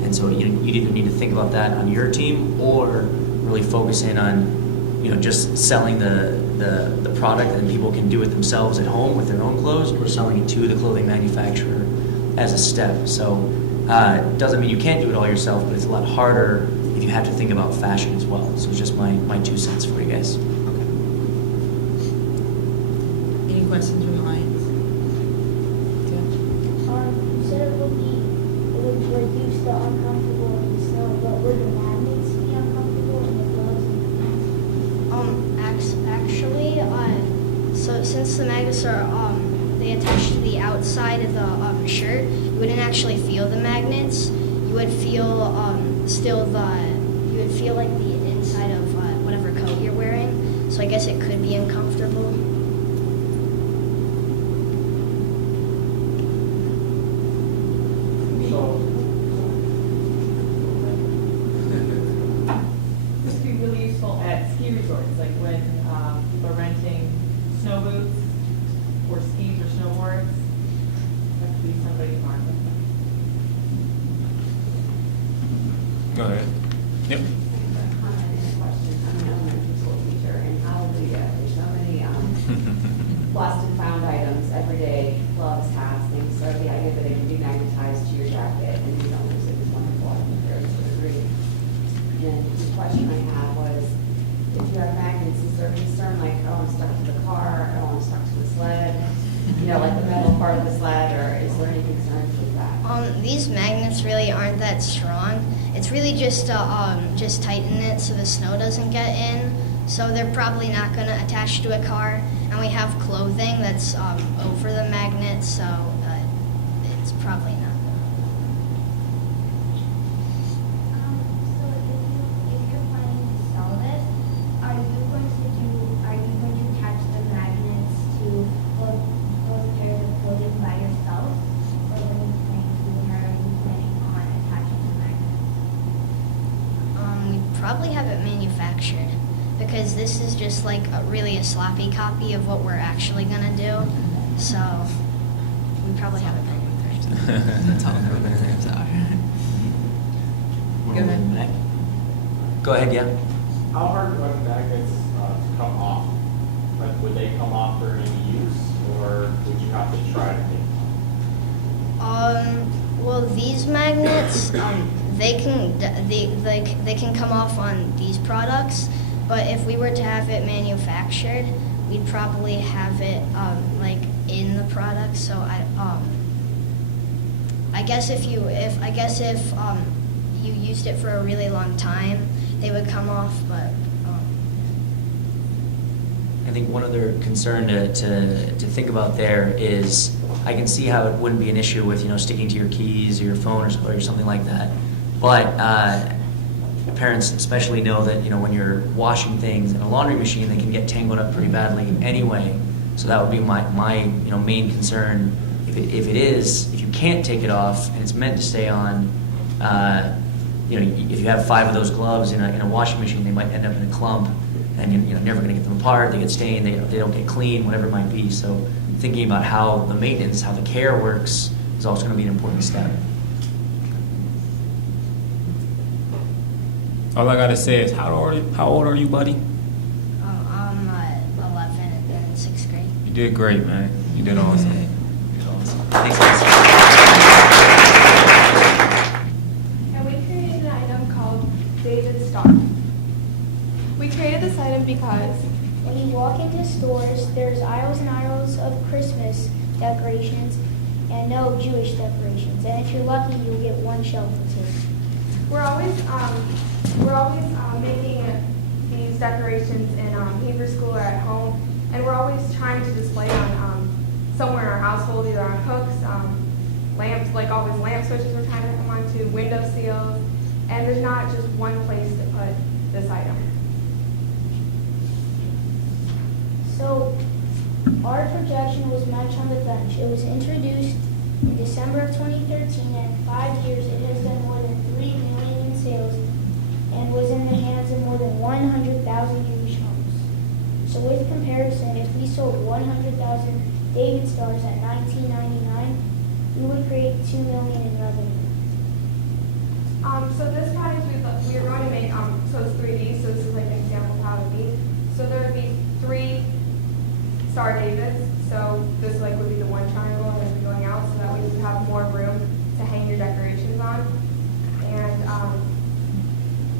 And so you either need to think about that on your team, or really focus in on, just selling the product, and people can do it themselves at home with their own clothes, or selling it to the clothing manufacturer as a step. So it doesn't mean you can't do it all yourself, but it's a lot harder if you have to think about fashion as well. So it's just my 2 cents for you guys. Any questions from the audience? You said it would reduce the uncomfortable in the snow, but would the magnets be uncomfortable in the gloves and pants? Actually, so since the magnets are they attach to the outside of the shirt, you wouldn't actually feel the magnets. You would feel you would feel like the inside of whatever coat you're wearing. So I guess it could be uncomfortable. This would be really useful at ski resorts, like when people are renting snow boots or skis or snowboards. That could be somebody to market. Go ahead. Yep. Lost and found items every day, gloves, hats, things. So the idea that it can be magnetized to your jacket and you don't lose it is wonderful. I think very sort of agree. And the question I had was, if you have magnets, is there a concern like, oh, I'm stuck to the car, oh, I'm stuck to the sled, like the metal part of the sled, or is there any concerns with that? These magnets really aren't that strong. It's really just tighten it so the snow doesn't get in. So they're probably not going to attach to a car. And we have clothing that's over the magnet, so it's probably not. So if you're planning to sell this, are you going to attach the magnets to those pairs of clothing by yourself, or are you planning to probably have it manufactured because this is just like really a sloppy copy of what we're actually gonna do. So we probably have it manufactured. That's how programs are. Go ahead. Go ahead, yeah. How hard are magnets to come off? Like, would they come off for any use, or would you have to try to make them? Well, these magnets, they can come off on these products, but if we were to have it manufactured, we'd probably have it like in the product. So I guess if you used it for a really long time, they would come off, but. I think one other concern to think about there is I can see how it wouldn't be an issue with, sticking to your keys or your phone or something like that. But parents especially know that, when you're washing things in a laundry machine, they can get tangled up pretty badly anyway. So that would be my main concern. If you can't take it off and it's meant to stay on, if you have 5 of those gloves in a washing machine, they might end up in a clump. And you're never going to get them apart. They get stained. They don't get clean. Whatever it might be. So thinking about how the maintenance, how the care works, is also going to be an important step. All I gotta say is, how old are you, buddy? I'm 11 and in 6th grade. You did great, man. You did awesome. Thanks, guys. And we created an item called David's Star. We created this item because when you walk into stores, there's aisles and aisles of Christmas decorations and no Jewish decorations. And if you're lucky, you'll get one shelf or two. we're always making these decorations in Hebrew school or at home, and we're always trying to display on somewhere in our household, either on hooks, lamps, like always lamp switches we're trying to come onto, window seals, and there's not just one place to put this item. So our projection was matched on the bench. It was introduced in December of 2013, and in 5 years it has done more than $3 million in sales and was in the hands of more than 100,000 Jewish homes. So with comparison, if we sold 100,000 David Stars at $19.99, we would create $2 million in revenue. So this product we are going to make, so it's 3D, so this is like an example of how it would be. So there would be 3 Star Davids, so this like would be the one triangle and then going out, so that way you have more room to hang your decorations on. And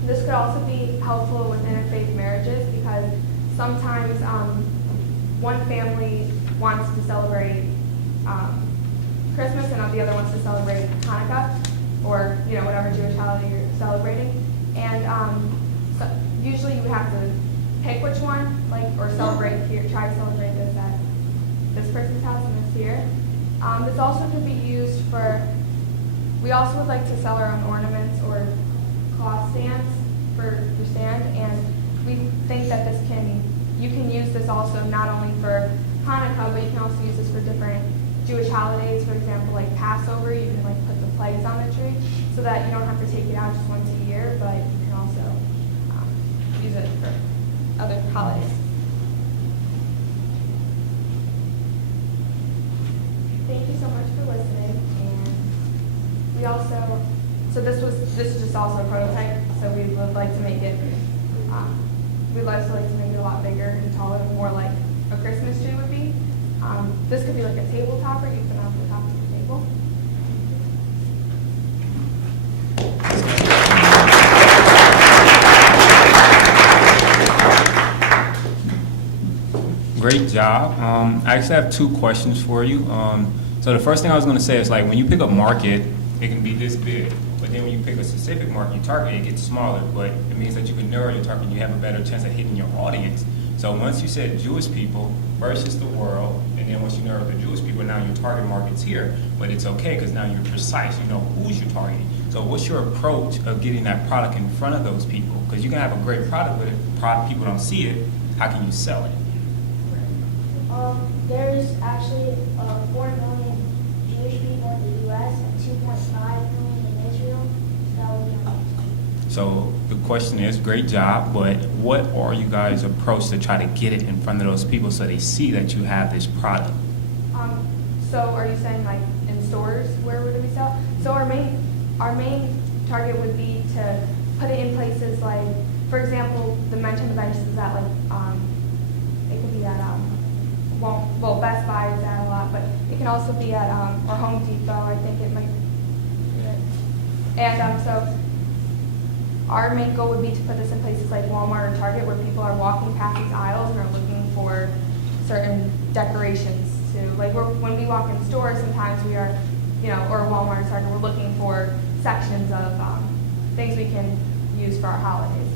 this could also be helpful with interfaith marriages because sometimes one family wants to celebrate Christmas and the other wants to celebrate Hanukkah or whatever Jewish holiday you're celebrating. And so usually you would have to pick which one, or celebrate here, try to celebrate this at this person's house and this here. This also could be used for, we also would like to sell our own ornaments or cloth stands for stand, and we think that you can use this also not only for Hanukkah, but you can also use this for different Jewish holidays. For example, like Passover, you can put the flags on the tree so that you don't have to take it out just once a year, but you can also use it for other holidays. Thank you so much for listening. And we also, this is just also a prototype. So we would like to make it. We'd also like to make it a lot bigger and taller, more like a Christmas tree would be. This could be like a table topper. You put it on the top of the table. Great job. I actually have 2 questions for you. So the first thing I was going to say is when you pick a market, it can be this big. But then when you pick a specific market, you target, it gets smaller. But it means that you can narrow your target and you have a better chance at hitting your audience. So once you said Jewish people versus the world, and then once you narrow the Jewish people, now your target market's here. But it's okay because now you're precise. You know who's you're targeting. So what's your approach of getting that product in front of those people? Because you can have a great product, but if people don't see it, how can you sell it? There's actually 4 million Jewish people in the U.S. and 2.5 million in Israel. So that would be So the question is, great job, but what are you guys' approach to try to get it in front of those people so they see that you have this product? So are you saying like in stores, where would we sell? So our main target would be to put it in places like, for example, the mentioned events is at like, it could be at, well, Best Buy is at a lot, but it can also be at, or Home Depot, I think it might be. And so our main goal would be to put this in places like Walmart or Target where people are walking past these aisles and are looking for certain decorations to, like when we walk in stores, sometimes we are, or Walmart or Target, we're looking for sections of things we can use for our holidays.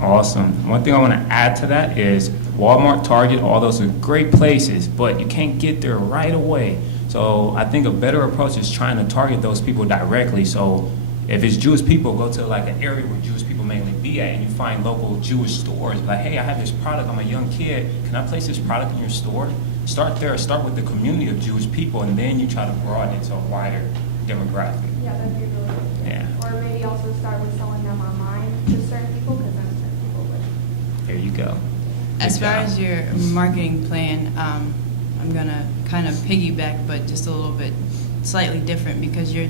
Awesome. One thing I want to add to that is Walmart, Target, all those are great places, but you can't get there right away. So I think a better approach is trying to target those people directly. So if it's Jewish people, go to like an area where Jewish people mainly be at, and you find local Jewish stores. Like, hey, I have this product. I'm a young kid. Can I place this product in your store? Start there. Start with the community of Jewish people, and then you try to broaden it to a wider demographic. Yeah, that'd be really good. Yeah. Or maybe also start with selling them online to certain people, because then certain people would. There you go. As Good far job. as your marketing plan, I'm gonna kind of piggyback, but just a little bit slightly different, because your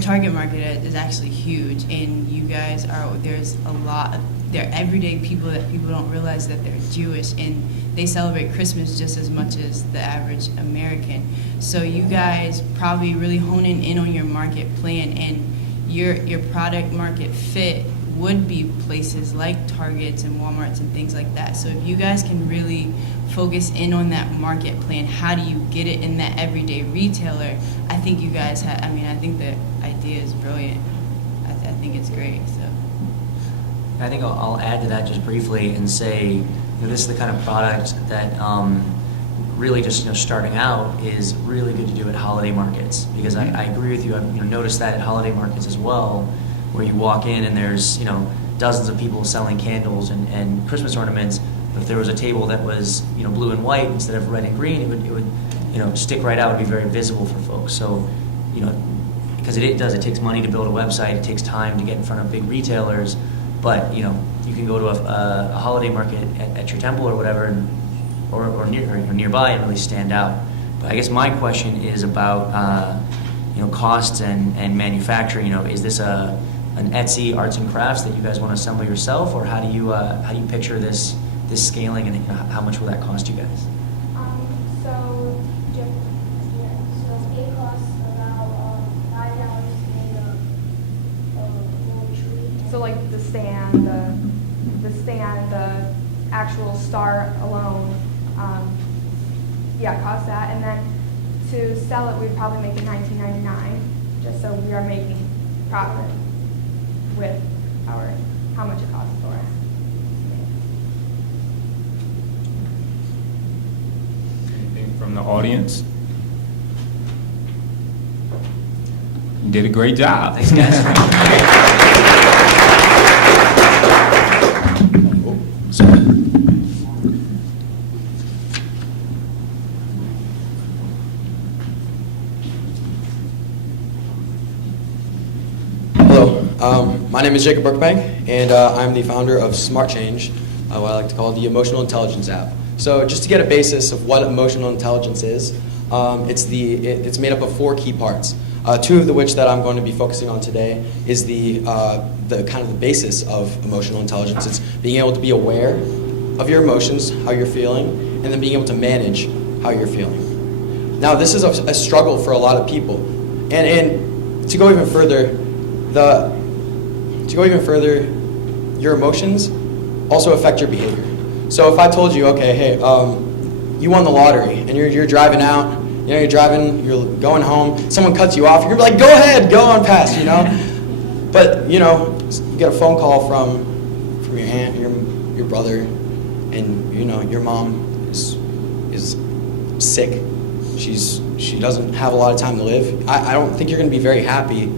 target market is actually huge, and you guys there's a lot of, they're everyday people that people don't realize that they're Jewish, and they celebrate Christmas just as much as the average American. So you guys probably really honing in on your market plan, and your product market fit would be places like Targets and Walmarts and things like that. So if you guys can really focus in on that market plan, how do you get it in that everyday retailer? I think you guys have, I think the idea is brilliant. I think it's great, so. I think I'll add to that just briefly and say, this is the kind of product that really just starting out is really good to do at holiday markets, because I agree with you. I've noticed that at holiday markets as well, where you walk in and there's dozens of people selling candles and Christmas ornaments. But if there was a table that was blue and white instead of red and green, it would stick right out. It would be very visible for folks. So because it takes money to build a website, it takes time to get in front of big retailers. But you can go to a holiday market at your temple or whatever, or nearby and really stand out. But I guess my question is about costs and manufacturing. Is this an Etsy arts and crafts that you guys want to assemble yourself, or how do you picture this scaling, and how much will that cost you guys? So it costs about $5 to make a little tree. So like the stand, the actual star alone, cost that. And then to sell it, we'd probably make it $19.99, just so we are making profit with how much it costs for us. Anything from the audience? You did a great job. Thanks, guys. My name is Jacob Brookbank, and I'm the founder of Smart Change, what I like to call the Emotional Intelligence app. So just to get a basis of what emotional intelligence is, it's made up of 4 key parts. 2 of which that I'm going to be focusing on today is the kind of the basis of emotional intelligence. It's being able to be aware of your emotions, how you're feeling, and then being able to manage how you're feeling. Now, this is a struggle for a lot of people, and to go even further, your emotions also affect your behavior. So if I told you, okay, hey, you won the lottery, and you're driving out, you're going home, someone cuts you off, you're gonna be like, go ahead, go on past, But, you get a phone call from your aunt, your brother, and, your mom is sick. She doesn't have a lot of time to live. I don't think you're gonna be very happy,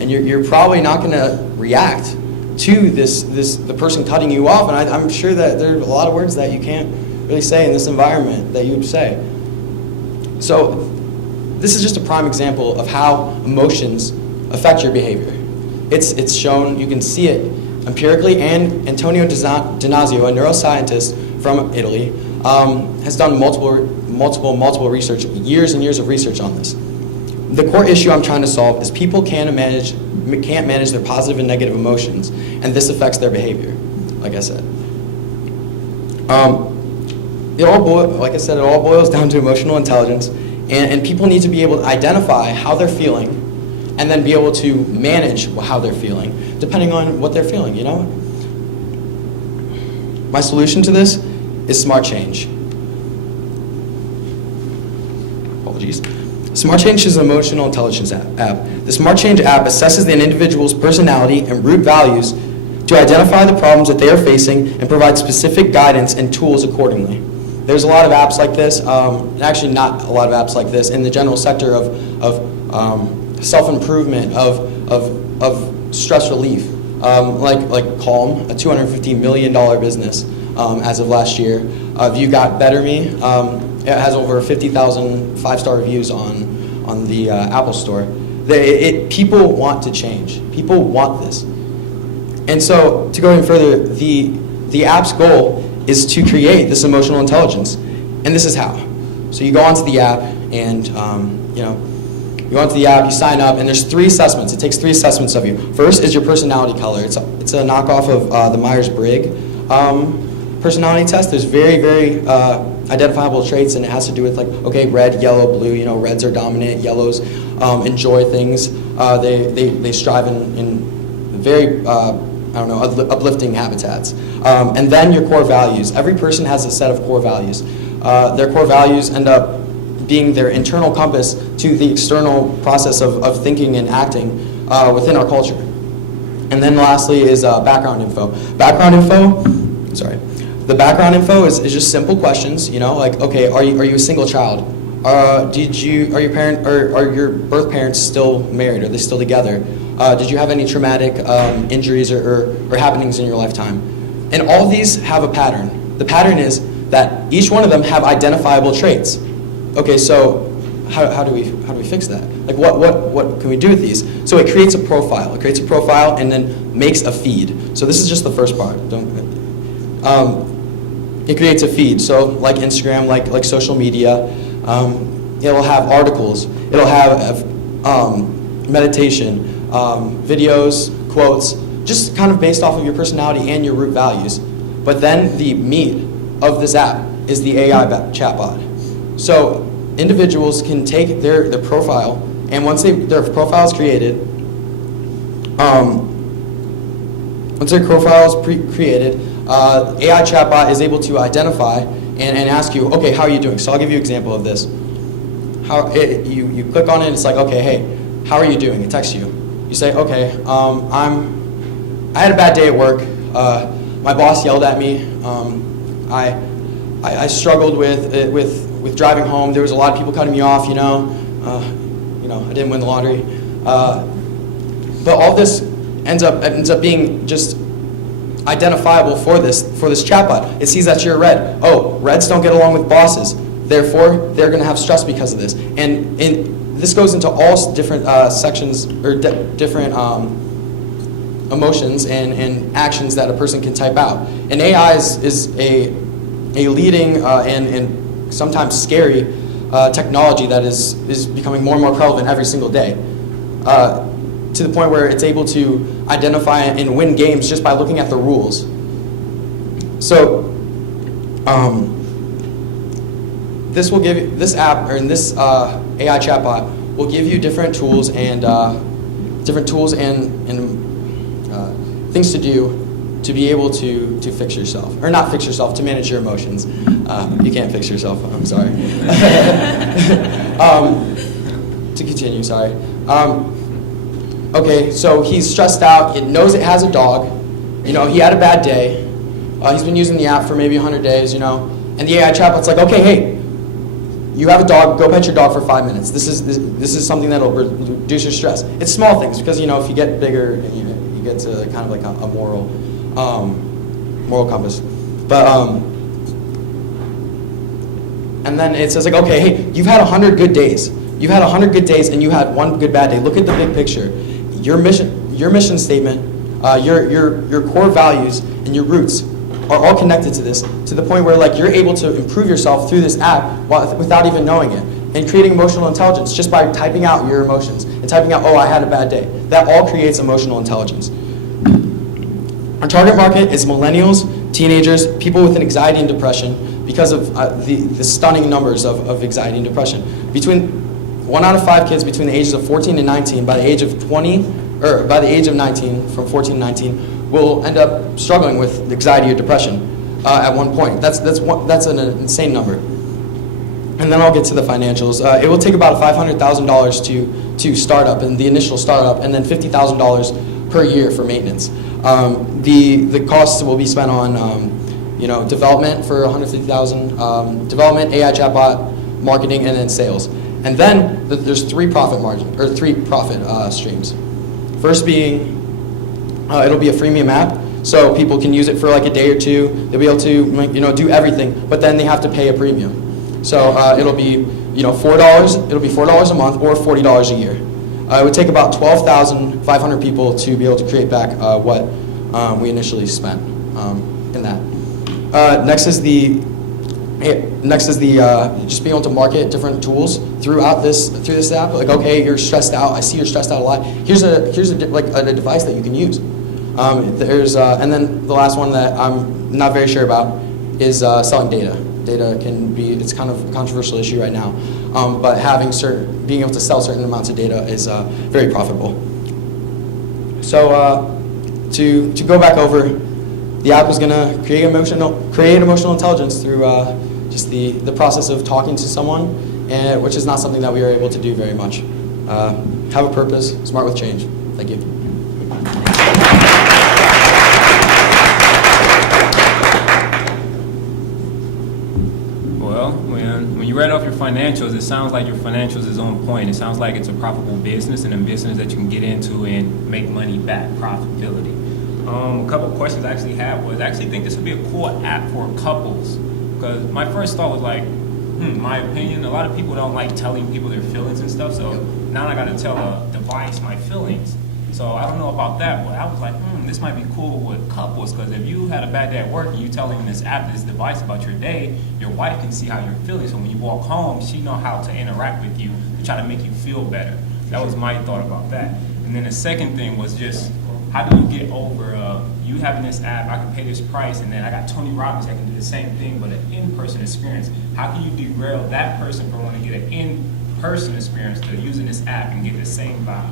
and you're probably not gonna react to the person cutting you off, and I'm sure that there are a lot of words that you can't really say in this environment that you would say. So this is just a prime example of how emotions affect your behavior. It's shown, you can see it empirically, and Antonio Donazio, a neuroscientist from Italy, has done multiple research, years and years of research on this. The core issue I'm trying to solve is people can't manage their positive and negative emotions, and this affects their behavior, like I said. Like I said, it all boils down to emotional intelligence, and people need to be able to identify how they're feeling, and then be able to manage how they're feeling, depending on what they're feeling, you know? My solution to this is Smart Change. Apologies. Smart Change is an emotional intelligence app. The Smart Change app assesses an individual's personality and root values to identify the problems that they are facing and provide specific guidance and tools accordingly. There's a lot of apps like this, actually not a lot of apps like this, in the general sector of self-improvement, of stress relief, like Calm, a $250 million business as of last year. You Got Better Me, it has over 50,000 five-star reviews on the Apple Store. People want to change. People want this. And so, to go even further, the app's goal is to create this emotional intelligence. And this is how. So you go onto the app, and you go onto the app, you sign up, and there's 3 assessments. It takes 3 assessments of you. First is your personality color. It's a knockoff of the Myers-Briggs personality test. There's very, very identifiable traits, and it has to do with, like, okay, red, yellow, blue. You know, reds are dominant, yellows enjoy things. They strive in very uplifting habitats. And then your core values. Every person has a set of core values. Their core values end up being their internal compass to the external process of thinking and acting within our culture. And then lastly is background info. The background info is just simple questions, you know, like, okay, are you a single child? Are your birth parents still married? Are they still together? Did you have any traumatic injuries or happenings in your lifetime? And all of these have a pattern. The pattern is that each one of them have identifiable traits. Okay, so how do we fix that? Like, what can we do with these? So it creates a profile. It creates a profile and then makes a feed. So this is just the first part. It creates a feed. So like Instagram, like social media, it'll have articles. It'll have meditation, videos, quotes, just kind of based off of your personality and your root values. But then the meat of this app is the AI chatbot. So individuals can take their profile, and once their profile is created, AI chatbot is able to identify and ask you, okay, how are you doing? So I'll give you an example of this. You click on it, it's like, okay, hey, how are you doing? It texts you. You say, okay, I had a bad day at work. My boss yelled at me. I struggled with driving home. There was a lot of people cutting me off. I didn't win the lottery. But all this ends up being just identifiable for this chatbot. It sees that you're a red. Oh, reds don't get along with bosses. Therefore, they're going to have stress because of this. And this goes into all different sections or different emotions and actions that a person can type out. And AI is a leading and sometimes scary technology that is becoming more and more prevalent every single day, to the point where it's able to identify and win games just by looking at the rules. So this app, or this AI chatbot will give you different tools and things to do to be able to fix yourself, or not fix yourself, to manage your emotions. You can't fix yourself, I'm sorry. To continue, sorry. Okay, so he's stressed out. It knows it has a dog. He had a bad day. He's been using the app for maybe 100 days, and the AI chatbot's like, okay, hey, you have a dog, go pet your dog for 5 minutes. This is something that'll reduce your stress. It's small things, because if you get bigger, you get to kind of like a moral compass. But and then it says like, okay, hey, you've had 100 good days. You've had 100 good days, and you had one good bad day. Look at the big picture. Your mission your mission statement, your core values, and your roots are all connected to this, to the point where like you're able to improve yourself through this app without even knowing it, and creating emotional intelligence just by typing out your emotions and typing out, oh, I had a bad day. That all creates emotional intelligence. Our target market is millennials, teenagers, people with anxiety and depression because of the stunning numbers of anxiety and depression. Between 1 out of 5 kids between the ages of 14 and 19, by the age of 19, from 14 to 19, will end up struggling with anxiety or depression at one point. That's an insane number. And then I'll get to the financials. It will take about $500,000 to start up, and the initial startup, and then $50,000 per year for maintenance. The costs will be spent on development for $150,000, development, AI chatbot, marketing, and then sales. And then there's three profit streams. First being, it'll be a freemium app, so people can use it for like a day or two. They'll be able to do everything, but then they have to pay a premium. So it'll be $4. It'll be $4 a month or $40 a year. It would take about 12,500 people to be able to create back what we initially spent in that. Next is the just being able to market different tools through this app. Like, okay, you're stressed out. I see you're stressed out a lot. Here's a device that you can use. And then the last one that I'm not very sure about is selling data. Data it's kind of a controversial issue right now, but being able to sell certain amounts of data is very profitable. So to go back over, the app is going to create emotional intelligence through just the process of talking to someone, which is not something that we are able to do very much. Have a purpose, smart with change. Thank you. Well, when you read off your financials, it sounds like your financials is on point. It sounds like it's a profitable business and a business that you can get into and make money back, profitability. A couple of questions I actually had was, I actually think this would be a cool app for couples, because my first thought was like, my opinion, a lot of people don't like telling people their feelings and stuff, so now I got to tell a device my feelings. So I don't know about that, but I was like, this might be cool with couples, because if you had a bad day at work and you telling this app, this device about your day, your wife can see how you're feeling. So when you walk home, she know how to interact with you to try to make you feel better. That was my thought about that. And then the second thing was just, how do you get over you having this app, I can pay this price, and then I got Tony Robbins that can do the same thing, but an in-person experience. How can you derail that person from wanting to get an in-person experience to using this app and get the same vibe?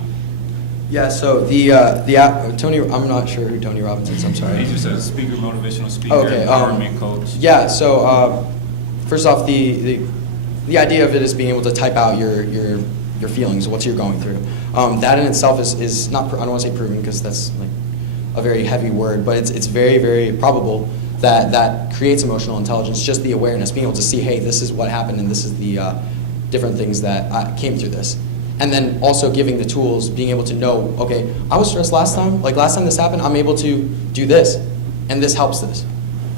Yeah, so the app, Tony, I'm not sure who Tony Robbins is, I'm sorry. He's just a speaker, motivational speaker, okay, empowerment coach. Yeah, so first off, the idea of it is being able to type out your feelings, what you're going through. That in itself is not, I don't want to say proven because that's like a very heavy word, but it's very, very probable that creates emotional intelligence, just the awareness, being able to see, hey, this is what happened and this is the different things that came through this. And then also giving the tools, being able to know, okay, I was stressed last time. Like last time this happened, I'm able to do this, and this helps this.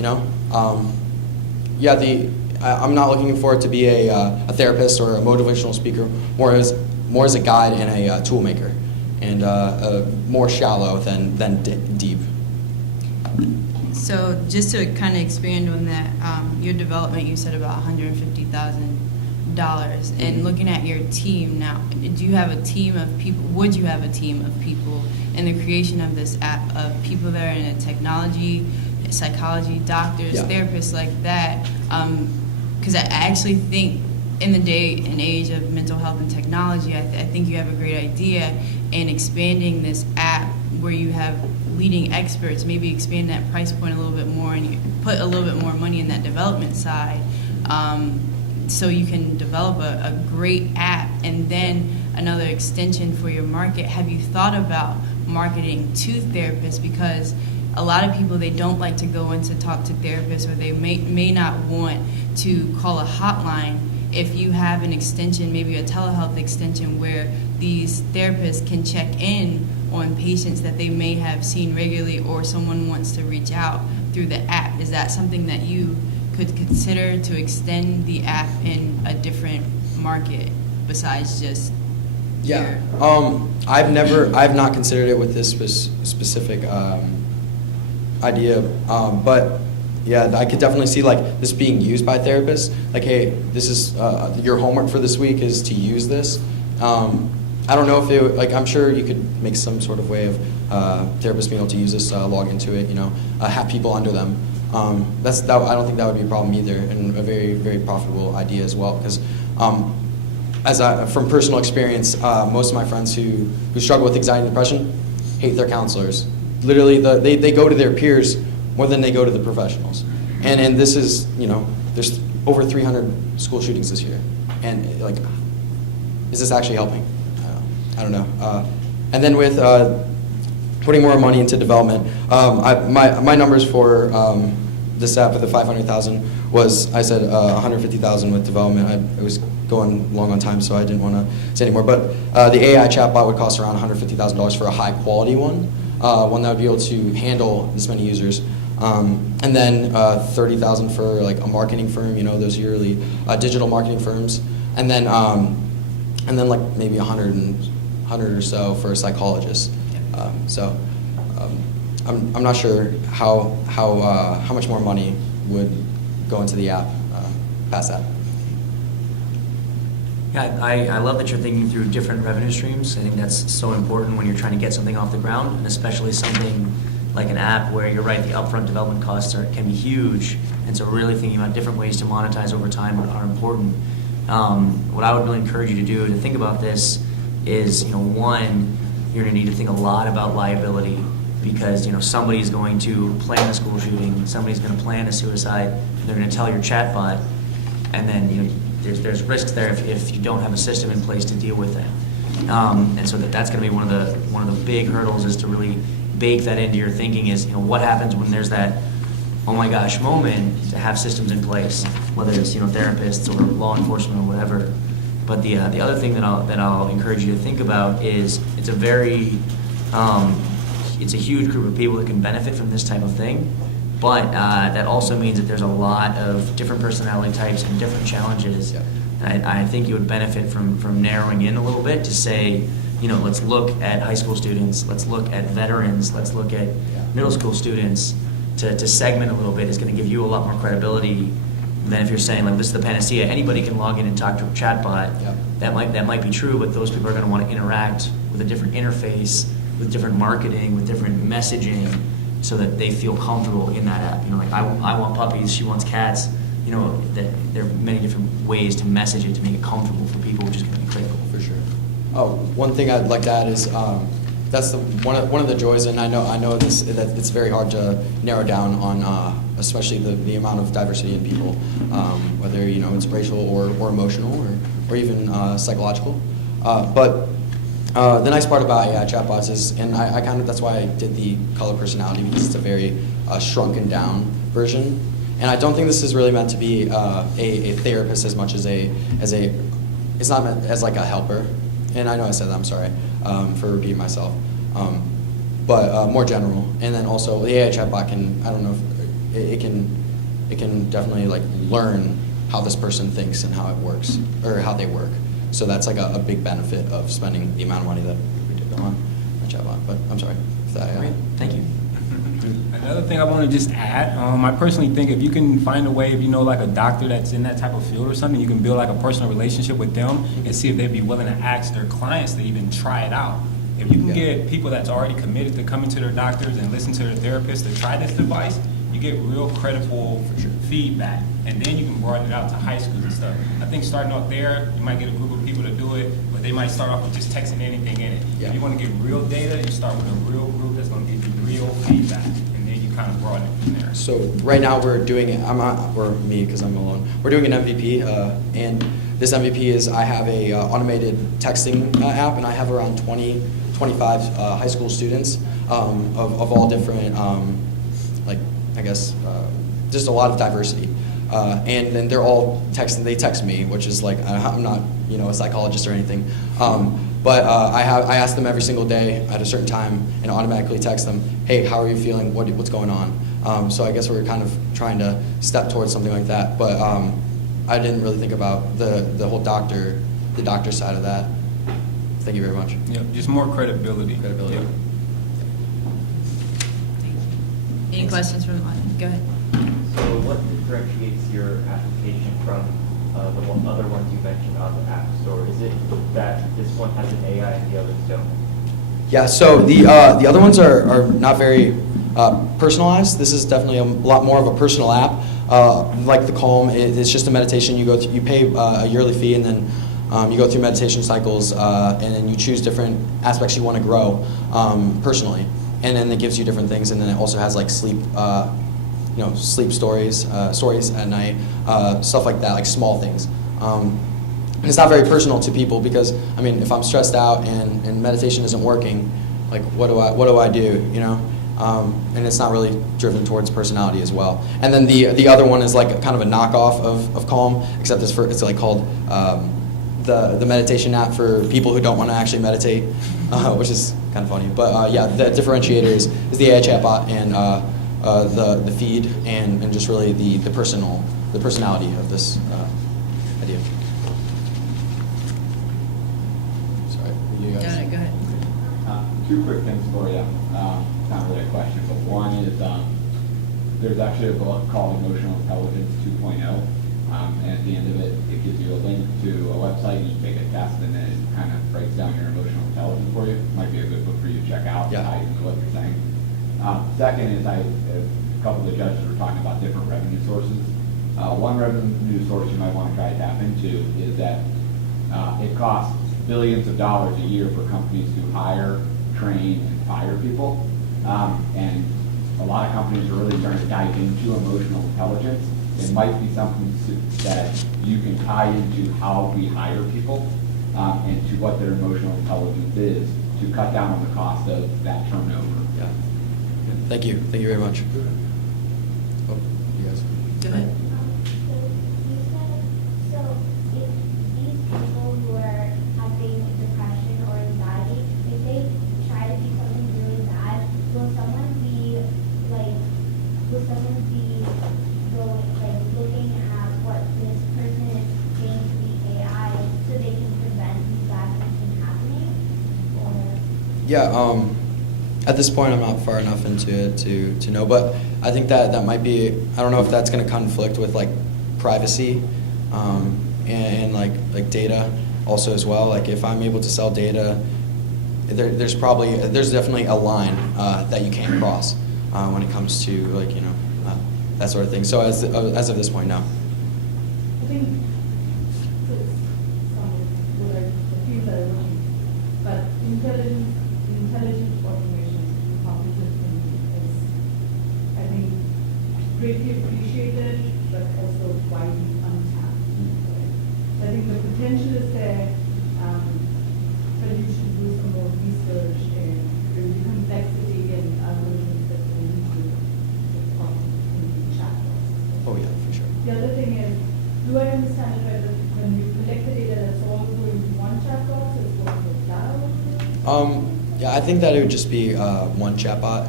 I'm not looking for it to be a therapist or a motivational speaker, more as a guide and a tool maker, and more shallow than deep. So just to kind of expand on that, your development, you said about $150,000. And looking at your team now, do you have a team of people? Would you have a team of people in the creation of this app, of people that are in technology, psychology, doctors, therapists like that? Because I actually think in the day and age of mental health and technology, I think you have a great idea in expanding this app where you have leading experts, maybe expand that price point a little bit more and you put a little bit more money in that development side. So you can develop a great app and then another extension for your market. Have you thought about marketing to therapists? Because a lot of people, they don't like to go in to talk to therapists, or they may not want to call a hotline. If you have an extension, maybe a telehealth extension, where these therapists can check in on patients that they may have seen regularly, or someone wants to reach out through the app, is that something that you could consider to extend the app in a different market besides just Yeah. I've not considered it with this specific idea, but yeah, I could definitely see like this being used by therapists. Like, hey, this is your homework for this week is to use this. I don't know if it, like, I'm sure you could make some sort of way of therapists being able to use this, log into it, have people under them. I don't think that would be a problem either, and a very, very profitable idea as well. Because from personal experience, most of my friends who struggle with anxiety and depression hate their counselors. Literally, they go to their peers more than they go to the professionals. And this is, there's over 300 school shootings this year. And like, is this actually helping? I don't know. And then with putting more money into development, my numbers for this app with the 500,000 was, I said 150,000 with development. It was going long on time, so I didn't want to say anymore. But the AI chatbot would cost around $150,000 for a high quality one that would be able to handle this many users. And then 30,000 for like a marketing firm, those yearly digital marketing firms. And then like maybe 100 or so for a psychologist. I'm not sure how much more money would go into the app past that. Yeah, I love that you're thinking through different revenue streams. I think that's so important when you're trying to get something off the ground, and especially something like an app where you're right, the upfront development costs can be huge, and so really thinking about different ways to monetize over time are important. What I would really encourage you to do to think about this is, one, you're going to need to think a lot about liability, because somebody's going to plan a school shooting, somebody's going to plan a suicide, and they're going to tell your chatbot, and then there's risks there if you don't have a system in place to deal with it. And so that's going to be one of the big hurdles, is to really bake that into your thinking. Is what happens when there's that oh my gosh moment, to have systems in place, whether it's therapists or law enforcement or whatever. But the other thing that I'll encourage you to think about is it's a huge group of people that can benefit from this type of thing, but that also means that there's a lot of different personality types and different challenges. Yeah. And I think you would benefit from narrowing in a little bit to say, let's look at high school students, let's look at veterans, let's look at middle school students. To segment a little bit is going to give you a lot more credibility than if you're saying, like, this is the panacea, anybody can log in and talk to a chatbot. Yep. That might be true, but those people are going to want to interact with a different interface, with different marketing, with different messaging, so that they feel comfortable in that app. Like, I want puppies, she wants cats. That there are many different ways to message it to make it comfortable for people, which is going to be critical. For sure. Oh, one thing I'd like to add is that's one of the joys, and I know that it's very hard to narrow down on, especially the amount of diversity in people, whether it's racial or emotional or even psychological. But the nice part about AI chatbots is, and I kind of, that's why I did the color personality, because it's a very shrunken down version. And I don't think this is really meant to be a therapist as much as it's not meant as like a helper. And I know I said that, I'm sorry for repeating myself. But more general. And then also the AI chatbot can, I don't know if it can definitely like learn how this person thinks and how it works, or how they work. So that's like a big benefit of spending the amount of money that we did on a chatbot. But I'm sorry for that. Great. Thank you. Another thing I want to just add, I personally think if you can find a way, if like a doctor that's in that type of field or something, you can build like a personal relationship with them and see if they'd be willing to ask their clients to even try it out. If you can get people that's already committed to coming to their doctors and listen to their therapists to try this device, you get real credible feedback, and then you can broaden it out to high schools and stuff. I think starting off there, you might get a group of people to do it, but they might start off with just texting anything in it. Yeah. If you want to get real data, you start with a real group that's going to give you real feedback, and then you kind of broaden it from there. So right now we're doing it, or me because I'm alone, we're doing an MVP, and this MVP is, I have a automated texting app, and I have around 25 high school students of all different, like, I guess, just a lot of diversity. And then they're all they text me, which is like, I'm not, a psychologist or anything. But I ask them every single day at a certain time and automatically text them, hey, how are you feeling? What's going on? So I guess we're kind of trying to step towards something like that. But I didn't really think about the whole doctor side of that. Thank you very much. Yep, just more credibility. Credibility. Yep. Any questions from the audience? Go ahead. So what differentiates your application from the other ones you mentioned on the App Store? Is it that this one has an AI and the others don't? Yeah, so the other ones are not very personalized. This is definitely a lot more of a personal app. Like the Calm, it's just a meditation. You go through, you pay a yearly fee, and then you go through meditation cycles, and then you choose different aspects you want to grow personally. And then it gives you different things, and then it also has like sleep, sleep stories at night, stuff like that, like small things. And it's not very personal to people because, I mean, if I'm stressed out and meditation isn't working, like what do I do, you know? And it's not really driven towards personality as well. And then the other one is like kind of a knockoff of Calm, except it's like called the meditation app for people who don't want to actually meditate, which is kind of funny. But yeah, the differentiator is the AI chatbot and the feed and just really the personality of this idea. Sorry, you guys. Got it, go ahead. Two quick things for you. Not really a question, but one is there's actually a book called Emotional Intelligence 2.0. And at the end of it, it gives you a link to a website, you take a test, and then it kind of breaks down your emotional intelligence for you. Might be a good book for you to check out, ties into what you're saying. Second is a couple of the judges were talking about different revenue sources. One revenue source you might want to try to tap into is that it costs billions of dollars a year for companies to hire, train, and fire people. And a lot of companies are really starting to dive into emotional intelligence. It might be something that you can tie into how we hire people and to what their emotional intelligence is to cut down on the cost of that turnover. Yeah. Thank you. Thank you very much. Oh, you guys. Go ahead. So if these people who are having depression or anxiety, if they try to do something really bad, will someone be looking at what this person is saying to the AI so they can prevent these bad things from happening? Or Yeah, at this point I'm not far enough into it to know, but I think that might be, I don't know if that's going to conflict with like privacy and like data also as well. Like if I'm able to sell data, there's definitely a line that you can't cross when it comes to like, that sort of thing. So as of this point, no. I think the fields that are looking, but intelligent automation, cognitive thinking is, I think, greatly appreciated, but also widely untapped. Right? So I think the potential is there, but you should do some more research and the complexity and algorithms that go into the cognitive thinking chatbots. Oh yeah, for sure. The other thing is, do I understand it right that when you collect the data, that's all going to one chatbot, so it's going to the cloud? Yeah, I think that it would just be one chatbot.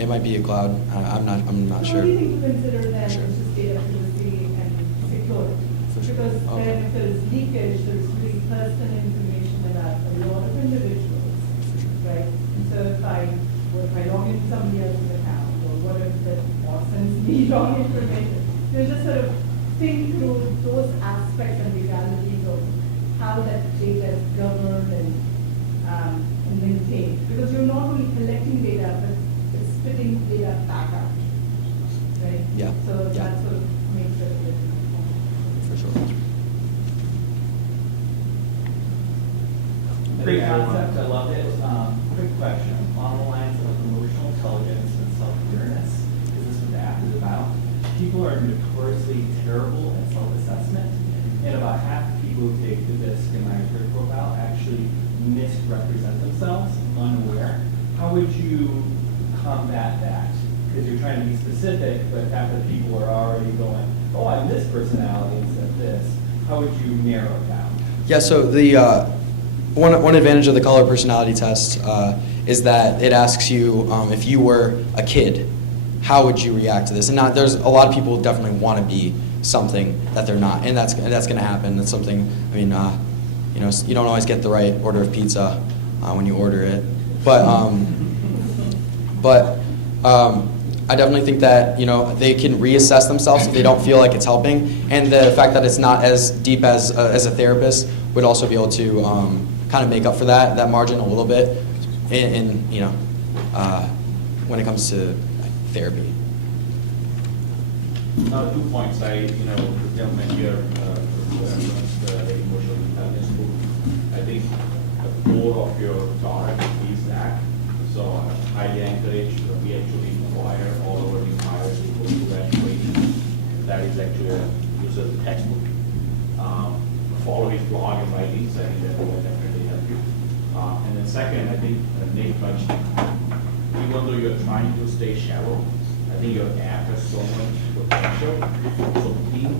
It might be a cloud. I'm not sure. The only thing to consider then is just data privacy and security. Because then if there is leakage, there is really personal information about a lot of individuals, right? So if I log into somebody else's account, or what if the boss sends me wrong information, you just sort of think through those aspects and legalities of how that data is governed and maintained. Because you're not only collecting data, but it's spitting data back out, right? Yeah. So that sort of makes it a bit for sure. Great concept, I love it. Quick question, on the lines of emotional intelligence and self-awareness, is this what the app is about? People are notoriously terrible at self-assessment, and about half the people who take the DISC in my Twitter profile actually misrepresent themselves, unaware. How would you combat that? Because you're trying to be specific, but half the people are already going, oh, I'm this personality instead of this. How would you narrow it down? Yeah, so the one advantage of the color personality test is that it asks you if you were a kid, how would you react to this? And there's a lot of people who definitely want to be something that they're not, and that's going to happen. That's something. I mean, you don't always get the right order of pizza when you order it. But I definitely think that they can reassess themselves if they don't feel like it's helping, and the fact that it's not as deep as a therapist would also be able to kind of make up for that margin a little bit, when it comes to therapy. 2 points. The gentleman here referenced the emotional intelligence book. I think the core of your talk is that. So I highly encourage we actually inquire all over the hires we go to that training. That is actually a user textbook. Follow his blog and writings. I think that will definitely help you. And then second, I think Nate touched, even though you're trying to stay shallow, I think your app has so much potential. So think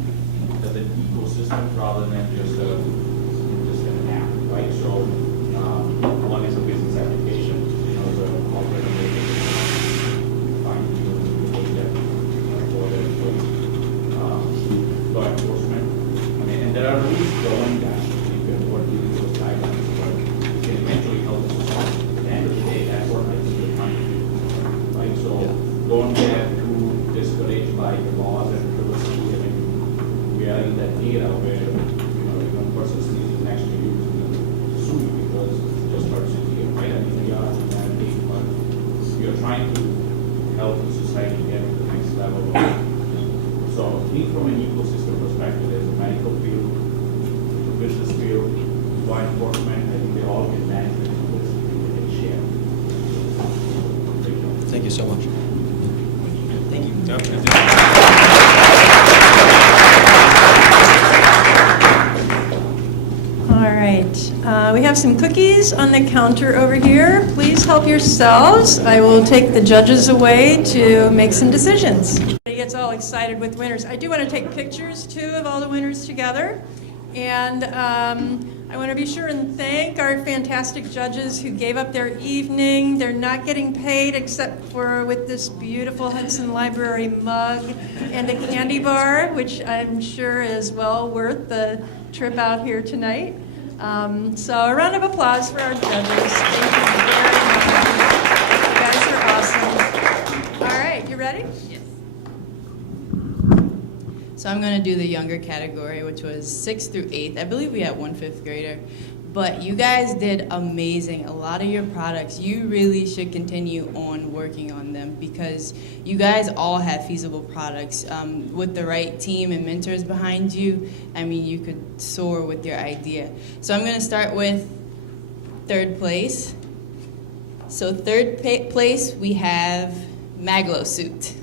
as an ecosystem rather than just an app, right? So one is a business application, the operating for the law enforcement. And there are rules governing that. You can work within those guidelines, but it can eventually help the society. At the end of the day, that's what I think we're trying to do, right? So don't get too discouraged by the laws and privacy. I mean, we are in that era where if one person sneezes next to you, sue you because it just hurts you, right? I mean, we are in that age, but we are trying to help the society get to the next level. So think from an ecosystem perspective, there's a medical field, the business field, law enforcement. I think they all get benefit from this. They can share. Thank you so much. Thank you. All right, we have some cookies on the counter over here. Please help yourselves. I will take the judges away to make some decisions. He gets all excited with winners. I do want to take pictures too of all the winners together. And I want to be sure and thank our fantastic judges who gave up their evening. They're not getting paid except for with this beautiful Hudson Library mug and a candy bar, which I'm sure is well worth the trip out here tonight. So a round of applause for our judges. Thank you very much. You guys are awesome. All right, you ready? Yes. So I'm going to do the younger category, which was 6th through 8th. I believe we had one 5th grader. But you guys did amazing. A lot of your products, you really should continue on working on them because you guys all have feasible products. With the right team and mentors behind you, I mean, you could soar with your idea. So I'm going to start with 3rd place. So 3rd place, we have Maglo Suit.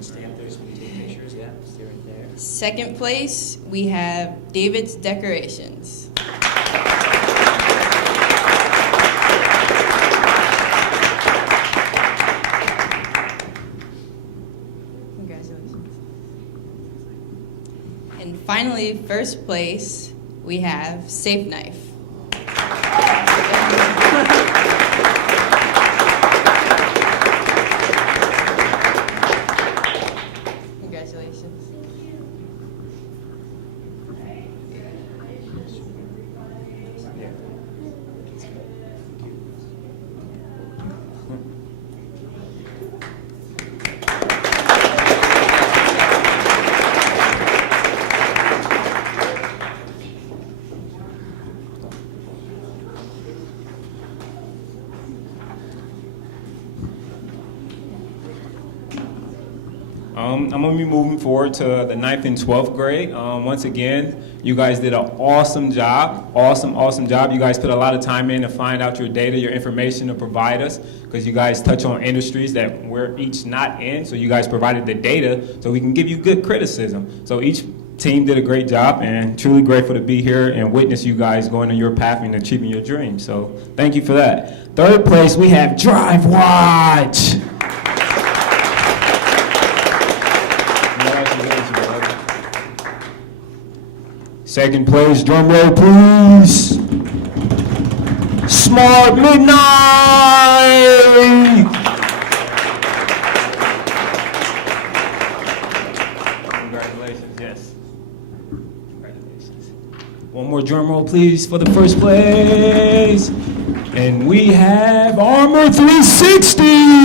Stay up there so we can take pictures. Yeah, stay right there. 2nd place, we have David's Decorations. Congratulations. And finally, 1st place, we have Safe Knife. Congratulations. I'm going to be moving forward to the 9th and 12th grade. Once again, you guys did an awesome job. Awesome job. You guys put a lot of time in to find out your data, your information to provide us, because you guys touch on industries that we're each not in. So you guys provided the data so we can give you good criticism. So each team did a great job, and truly grateful to be here and witness you guys going on your path and achieving your dreams. So thank you for that. 3rd place, we have Drive Watch. Second place, drum roll, please. Smart Midnight! Congratulations, yes. Congratulations. One more drum roll, please, for the first place. And we have Armor 360!